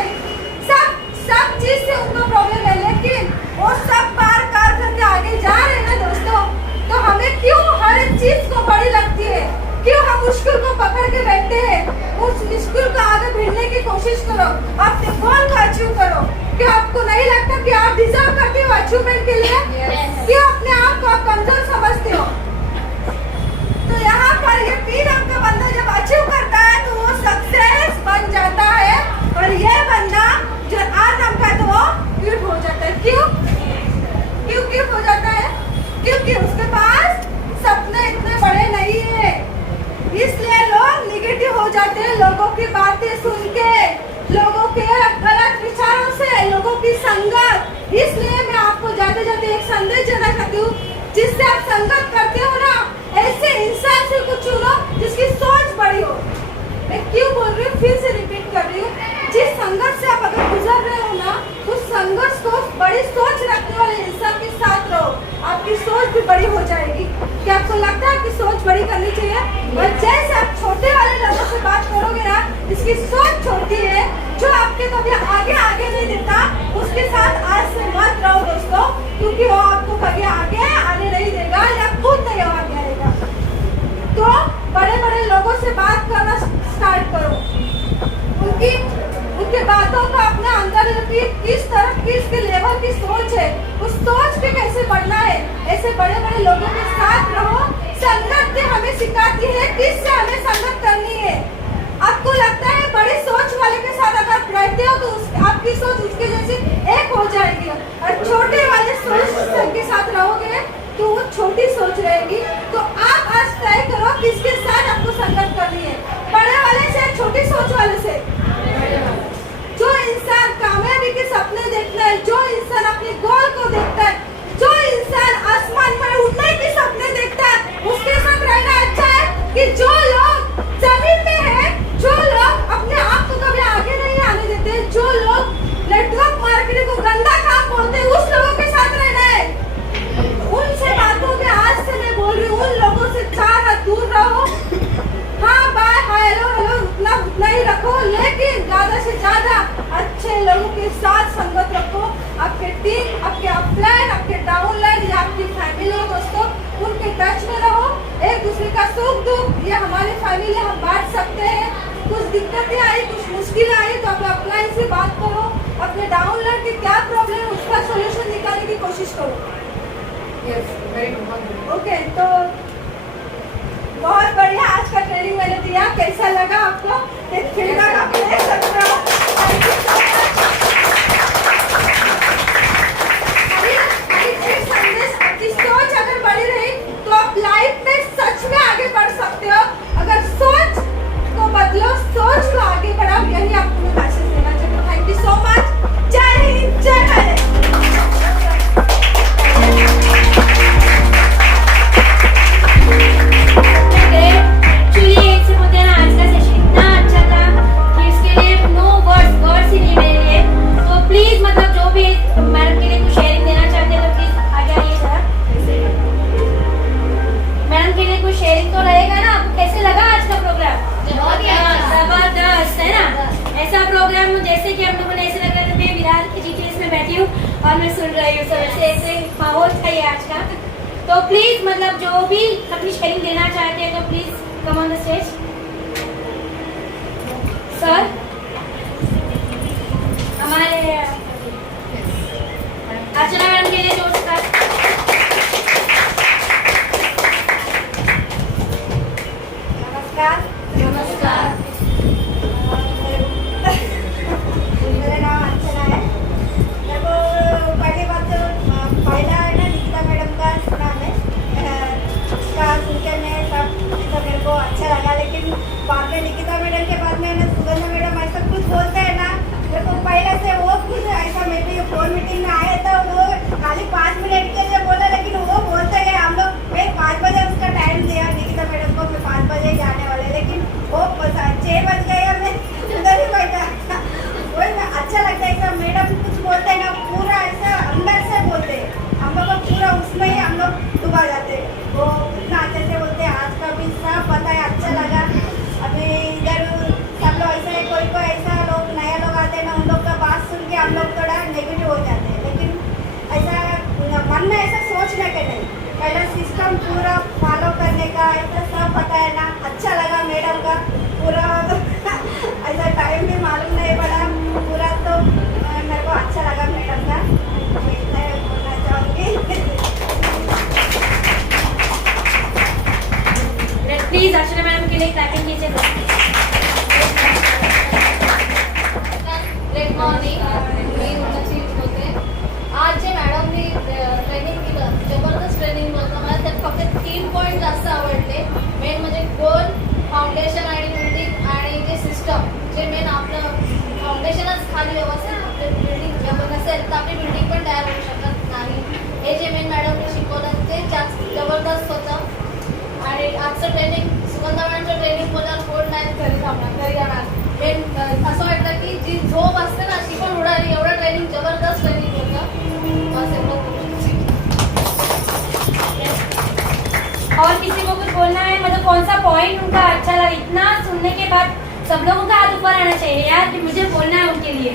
सब चीज से उनको प्रॉब्लम है, लेकिन वो सब पार करके आगे जा रहे हैं ना दोस्तों। तो हमें क्यों हर एक चीज को बड़ी लगती है? क्यों हम मुश्किल को पकड़ के बैठते हैं? उस मुश्किल को आगे भिड़ने की कोशिश करो, अपने गोल को अचीव करो। क्या आपको नहीं लगता कि आप डिजर्व करते हो अचीवमेंट के लिए? क्यों अपने आप को आप कमजोर समझते हो? तो यहाँ पर ये 3 अंक का बंदा जब अचीव करता है तो वो सक्सेस बन जाता है, और ये बंदा जो 8 अंक का तो वो क्विट हो जाता है। क्यों क्विट हो जाता है? क्योंकि उसके पास सपने इतने बड़े नहीं है, इसलिए लोग निगेटिव हो जाते हैं लोगों की बातें सुन के, लोगों के गलत विचारों से, लोगों की संगत। इसलिए मैं आपको जाते जाते एक संदेश देना चाहती हूँ, जिससे आप संगत करते हो ना, ऐसे इंसान से कुछ चुनो जिसकी सोच बड़ी हो। मैं क्यों बोल रही हूँ, फिर से रिपीट कर रही हूँ, जिस संघर्ष से आप अगर गुजर रहे हो ना, उस संघर्ष को बड़ी सोच रखने वाले इंसान के साथ रहो, आपकी सोच भी बड़ी हो जाएगी। क्या आपको लगता है आपकी सोच बड़ी करनी चाहिए? और जैसे आप छोटे वाले लोगों से बात करोगे ना, जिसकी सोच छोटी है, जो आपके कभी आगे नहीं देता, उसके साथ आज से मत रहो दोस्तों, क्योंकि वो आपको कभी आगे आने नहीं देगा या खुद नहीं आगे आएगा। तो बड़े लोगों से बात करना स्टार्ट करो, उनकी बातों का अपने अंदर किस तरह किसके लेवल की सोच है, उस सोच पे कैसे बढ़ना है। ऐसे बड़े लोगों के साथ रहो। संगत हमें सिखाती है किससे हमें संगत करनी है। आपको लगता है बड़े सोच वाले के साथ अगर रहते हो तो आपकी सोच उसके जैसे एक हो जाएगी, और छोटे वाले सोच के साथ रहोगे तो वो छोटी सोच रहेगी। तो आप आज तय करो किसके साथ आपको संगत करनी है, बड़े वाले से, छोटी सोच वाले से। जो इंसान कामयाबी के सपने देखता है, जो इंसान अपने गोल को देखता है, जो इंसान आसमान में उड़ने के सपने देखता है, उसके साथ रहना अच्छा है कि जो लोग जमीन में है, जो लोग अपने आप को कभी आगे नहीं आने देते, जो लोग नेटवर्क मार्केटिंग को गंदा काम बोलते हैं, उस लोगों के साथ रहना है। उनसे बातों में आज से मैं बोल रही हूँ, उन लोगों से 4 हाथ दूर रहो। हाँ, बाय, हेलो उतना ही रखो, लेकिन ज्यादा से ज्यादा अच्छे लोगों के साथ संगत रखो। आपके टीम, आपके अपलाइन, आपके डाउनलाइन या आपकी फैमिली हो दोस्तों, उनके टच में रहो। एक दूसरे का सुख दुख, ये हमारी फैमिली, हम बांट सकते हैं। कुछ दिक्कतें आई, कुछ मुश्किलें आई तो आप अपलाइन से बात करो, अपने डाउनलाइन की क्या प्रॉब्लम है उसका सोल्यूशन निकालने की कोशिश करो। ओके, तो बहुत बढ़िया आज का ट्रेनिंग मैंने दिया। कैसा लगा आपको? एक फीडबैक आप ले सकते हो। Thank you so much। एक संदेश, आपकी सोच अगर बड़ी रही तो आप लाइफ में सच में आगे बढ़ सकते हो। अगर सोच को बदलो, सोच को आगे बढ़ाओ, यही आपको मैं मैसेज देना चाहती हूँ। Thank you so much. जय हिंद, जय भारत। प्लीज मतलब जो भी मैडम के लिए कुछ शेयरिंग देना चाहते हैं तो प्लीज आगे आइए सर। मैडम के लिए कुछ शेयरिंग तो रहेगा ना? आपको कैसे लगा आज का प्रोग्राम? बहुत ही जबरदस्त है ना। ऐसा प्रोग्राम जैसे कि हम लोगों ने ऐसे लग रहा था मैं विराट जी के इसमें बैठी हूँ और मैं सुन रही हूँ, सब ऐसे माहौल था ये आज का। तो प्लीज मतलब जो भी अपनी शेयरिंग देना चाहते हैं तो please come on the stage. Sir हमारे अर्चना मैडम के लिए जोर से नमस्कार। 5 मिनट के लिए बोला, लेकिन वो बोलते गए हम लोग। मैं 5 बजे उसका टाइम दिया निकिता मैडम को, मैं 5 बजे जाने वाले, लेकिन वो 6 बज गए, मैं उधर ही बैठा। वही ना, अच्छा लगता है ऐसा मैडम कुछ बोलते हैं ना, पूरा ऐसा अंदर से बोलते हैं, हम लोग को पूरा उसमें ही हम लोग डूबा जाते हैं। वो इतना अच्छे से बोलते हैं, आज का भी सब पता है, अच्छा लगा। अभी इधर सब लोग ऐसा है, कोई ऐसा लोग नया लोग आते हैं ना, उन लोग का बात सुन के हम लोग थोड़ा नेगेटिव हो जाते हैं, लेकिन ऐसा मन में ऐसा सोचने के नहीं, पहला सिस्टम पूरा फॉलो करने का ऐसा सब पता है ना। अच्छा लगा मैडम का पूरा ऐसा टाइम भी मालूम नहीं पड़ा पूरा, तो मेरे को अच्छा लगा मैडम का, मैं इतना बोलना चाहूँगी। प्लीज अक्षरा मैडम के लिए क्लॅपिंग कीजिए. गुड मॉर्निंग, मी उन्नती बोलते. आज जे मॅडमनी ट्रेनिंग केलं, जबरदस्त ट्रेनिंग होतं. मला त्यात फक्त 3 पॉईंट जास्त आवडले. मेन म्हणजे गोल, फाउंडेशन आणि बिल्डिंग, आणि जे सिस्टम, जे मेन आपलं फाउंडेशनच खाली व्यवस्थित आपली बिल्डिंग जर नसेल तर आपली बिल्डिंग पण तयार होऊ शकत नाही. हे जे मेन मॅडमने शिकवलं ते जास्त जबरदस्त होतं. आणि आजचं ट्रेनिंग, सुगंधा मॅडमचं ट्रेनिंग बोलायला कोण नाही घरी थांबणार, घरी जाणार. मेन असं वाटतं की जी झोप असते ना ती पण उडाली, एवढं ट्रेनिंग, जबरदस्त ट्रेनिंग होतं. बस एवढं बोलू और किसी को कुछ बोलना है, मतलब कौन सा पॉइंट उनका अच्छा लगा? इतना सुनने के बाद सब लोगों का हाथ ऊपर आना चाहिए यार कि मुझे बोलना है उनके लिए.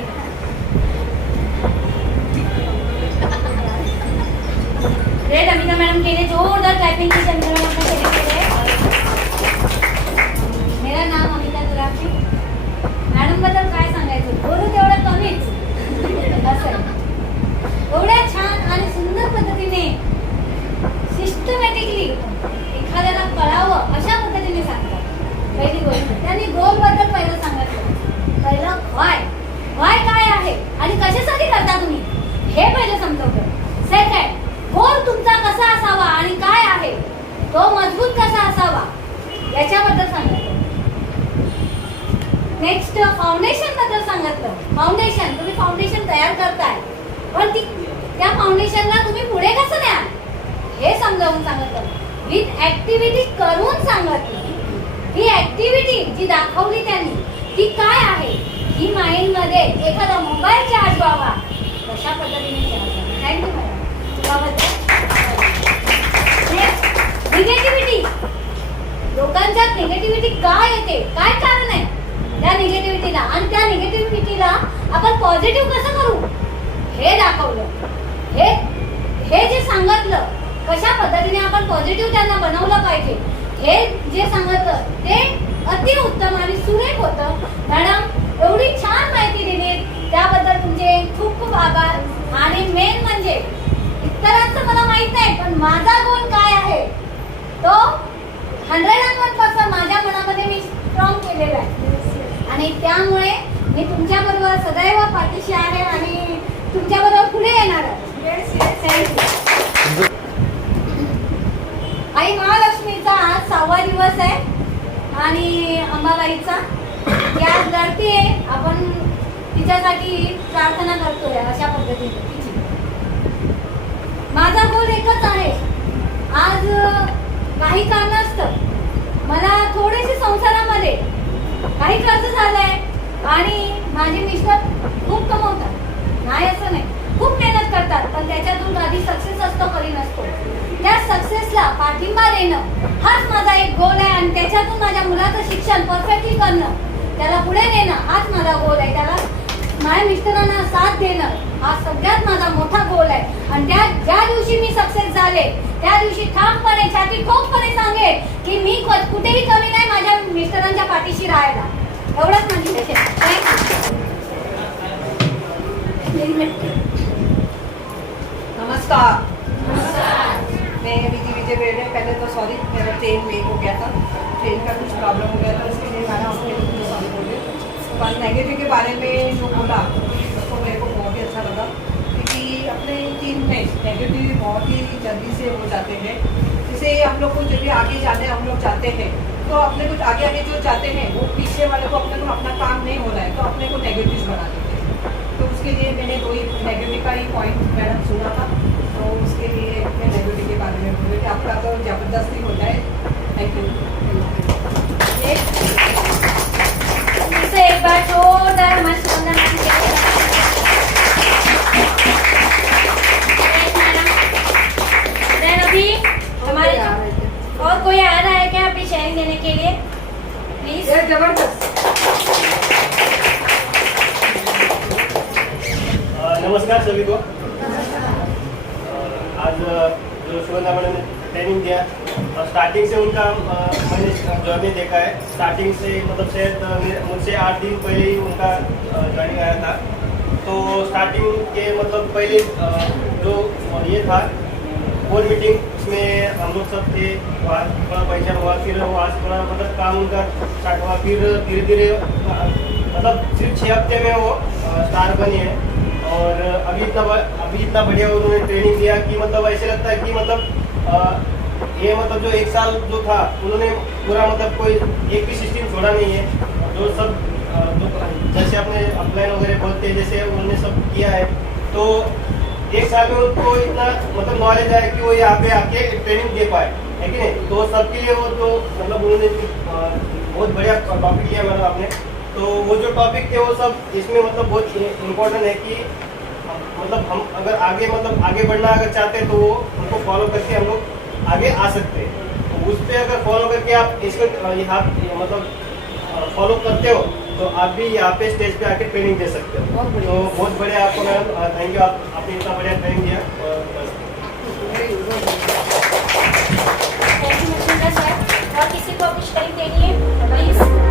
ग्रेट, अमिता मैडम के लिए जोरदार क्लैपिंग कीजिए. अमिता मैडम के लिए. मेरा नाम अमिता दुराक्षी. मॅडम बद्दल काय सांगायचं, बोलू तेवढं कमीच. असं आहे. एवढ्या छान आणि सुंदर पद्धतीने सिस्टमॅटिकली एखाद्याला कळावं अशा पद्धतीने सांगतात. पहिली गोष्ट, त्यांनी गोल बद्दल पहिलं सांगितलं. पहिलं व्हाय काय आहे आणि कशासाठी करता तुम्ही हे पहिलं समजवलं. सेकंड, गोल तुमचा कसा असावा आणि काय आहे तो मजबूत कसा असावा याच्याबद्दल सांगितलं. नेक्स्ट, फाउंडेशन बद्दल सांगितलं. फाउंडेशन, तुम्ही फाउंडेशन तयार करताय, पण त्या फाउंडेशनला तुम्ही पुढे कसं न्याल हे समजावून सांगितलं. विथ ऍक्टिव्हिटी करून सांगितलं. ही ऍक्टिव्हिटी जी दाखवली त्यांनी ती काय आहे, ही माइंड मध्ये एखादा मोबाईल चार्ज व्हावा तशा पद्धतीने चार्ज झाला. Thank you madam. निगेटिव्हिटी, लोकांच्यात निगेटिव्हिटी का येते, काय कारण आहे त्या निगेटिव्हिटीला, आणि त्या निगेटिव्हिटीला आपण पॉझिटिव्ह कसं करू हे दाखवलं. हे जे सांगितलं, कशा पद्धतीने आपण पॉझिटिव्ह त्यांना बनवलं पाहिजे हे जे सांगितलं ते अतिउत्तम आणि सुरेख होतं. मॅडम एवढी छान माहिती दिली त्याबद्दल तुमचे खूप खूप आभार. आणि मेन म्हणजे इतरांचं मला माहित नाही, पण माझा गोल काय आहे तो 101% माझ्या मनामध्ये मी स्ट्रॉंग केलेला आहे, आणि त्यामुळे मी तुमच्याबरोबर सदैव पाठीशी आहे आणि तुमच्याबरोबर पुढे येणार आहे. थँक्यू. आई महालक्ष्मीचा आज 6वा दिवस आहे आणि अंबाबाईचा ती आज लढतीये. आपण तिच्यासाठी प्रार्थना करतोय अशा पद्धतीने तिची. माझा गोल एकच आहे. आज काही कारणास्तव मला थोडेसे संसारामध्ये काही खर्च झालाय आणि माझे मिस्टर खूप कमवतात, नाही असं नाही, खूप मेहनत करतात, पण त्याच्यातून कधी सक्सेस असतो कधी नसतो. त्या सक्सेसला पाठिंबा देणं हाच माझा एक गोल आहे, आणि त्याच्यातून माझ्या मुलाचं शिक्षण परफेक्टली करणं, त्याला पुढे नेणं हाच माझा गोल आहे. त्याला माझ्या मिस्टरांना साथ देणं हा सगळ्यात माझा मोठा गोल आहे. आणि ज्या दिवशी मी सक्सेस झाले त्या दिवशी ठामपणे छाती ठोकपणे सांगेल की मी कुठेही कमी नाही माझ्या मिस्टरांच्या पाठीशी राहायला. एवढंच माझी इच्छा आहे. नमस्कार. मैं विजय बेड़े. पहले तो सॉरी, मेरा ट्रेन लेट हो गया था, ट्रेन का कुछ प्रॉब्लम हो गया था, उसके लिए मैंने आपके लिए सॉरी बोले. पर नेगेटिव के बारे में जो बोला उसको मेरे को बहुत ही अच्छा लगा, क्योंकि अपने टीम में नेगेटिव बहुत ही जल्दी से हो जाते हैं. जैसे हम लोग को जब भी आगे जाने हम लोग जाते हैं तो अपने कुछ आगे आगे जो जाते हैं वो पीछे वाले को अपने को अपना काम नहीं हो रहा है तो अपने को नेगेटिव बना देते हैं. तो उसके लिए मैंने 2 नेगेटिव का ही पॉइंट मैडम सुना था, तो देने के लिए प्लीज। ये जबरदस्त। नमस्कार सभी को। आज जो सुगंधा मैडम ने ट्रेनिंग दिया और स्टार्टिंग से उनका मैंने जर्नी देखा है। स्टार्टिंग से मतलब शायद मुझसे 8 दिन पहले ही उनका ज्वाइनिंग आया था। तो स्टार्टिंग के मतलब पहले जो ये था बोर्ड मीटिंग, उसमें हम लोग सब थे, वहाँ थोड़ा पहचान हुआ। फिर वहाँ से थोड़ा मतलब काम उनका स्टार्ट हुआ। फिर धीरे धीरे मतलब सिर्फ 6 हफ्ते में वो स्टार बनी है। और अभी इतना बढ़िया उन्होंने ट्रेनिंग दिया कि मतलब ऐसे लगता है कि मतलब ये मतलब जो 1 साल जो था उन्होंने पूरा मतलब कोई एक भी सिस्टम छोड़ा नहीं है। जो सब जो जैसे अपने अपलाइन वगैरह बोलते हैं जैसे उन्होंने सब किया है। तो 1 साल में उनको इतना मतलब नॉलेज आया कि वो यहाँ पे आके ट्रेनिंग दे पाए, है कि नहीं। तो सबके लिए वो जो मतलब उन्होंने बहुत बढ़िया टॉपिक लिया मतलब आपने। तो वो जो टॉपिक थे वो सब इसमें मतलब बहुत इम्पोर्टेंट है कि मतलब हम अगर आगे मतलब आगे बढ़ना अगर चाहते हैं तो वो उनको फॉलो करके हम लोग आगे आ सकते हैं। तो उस पर अगर फॉलो करके आप इसको यहाँ मतलब फॉलो करते हो तो आप भी यहाँ पे स्टेज पे आके ट्रेनिंग दे सकते हो। तो बहुत बढ़िया आपको मैम, थैंक यू, आपने इतना बढ़िया ट्रेनिंग दिया। Thank you Mashooda sir. और किसी को अपनी ट्रेनिंग देनी है प्लीज।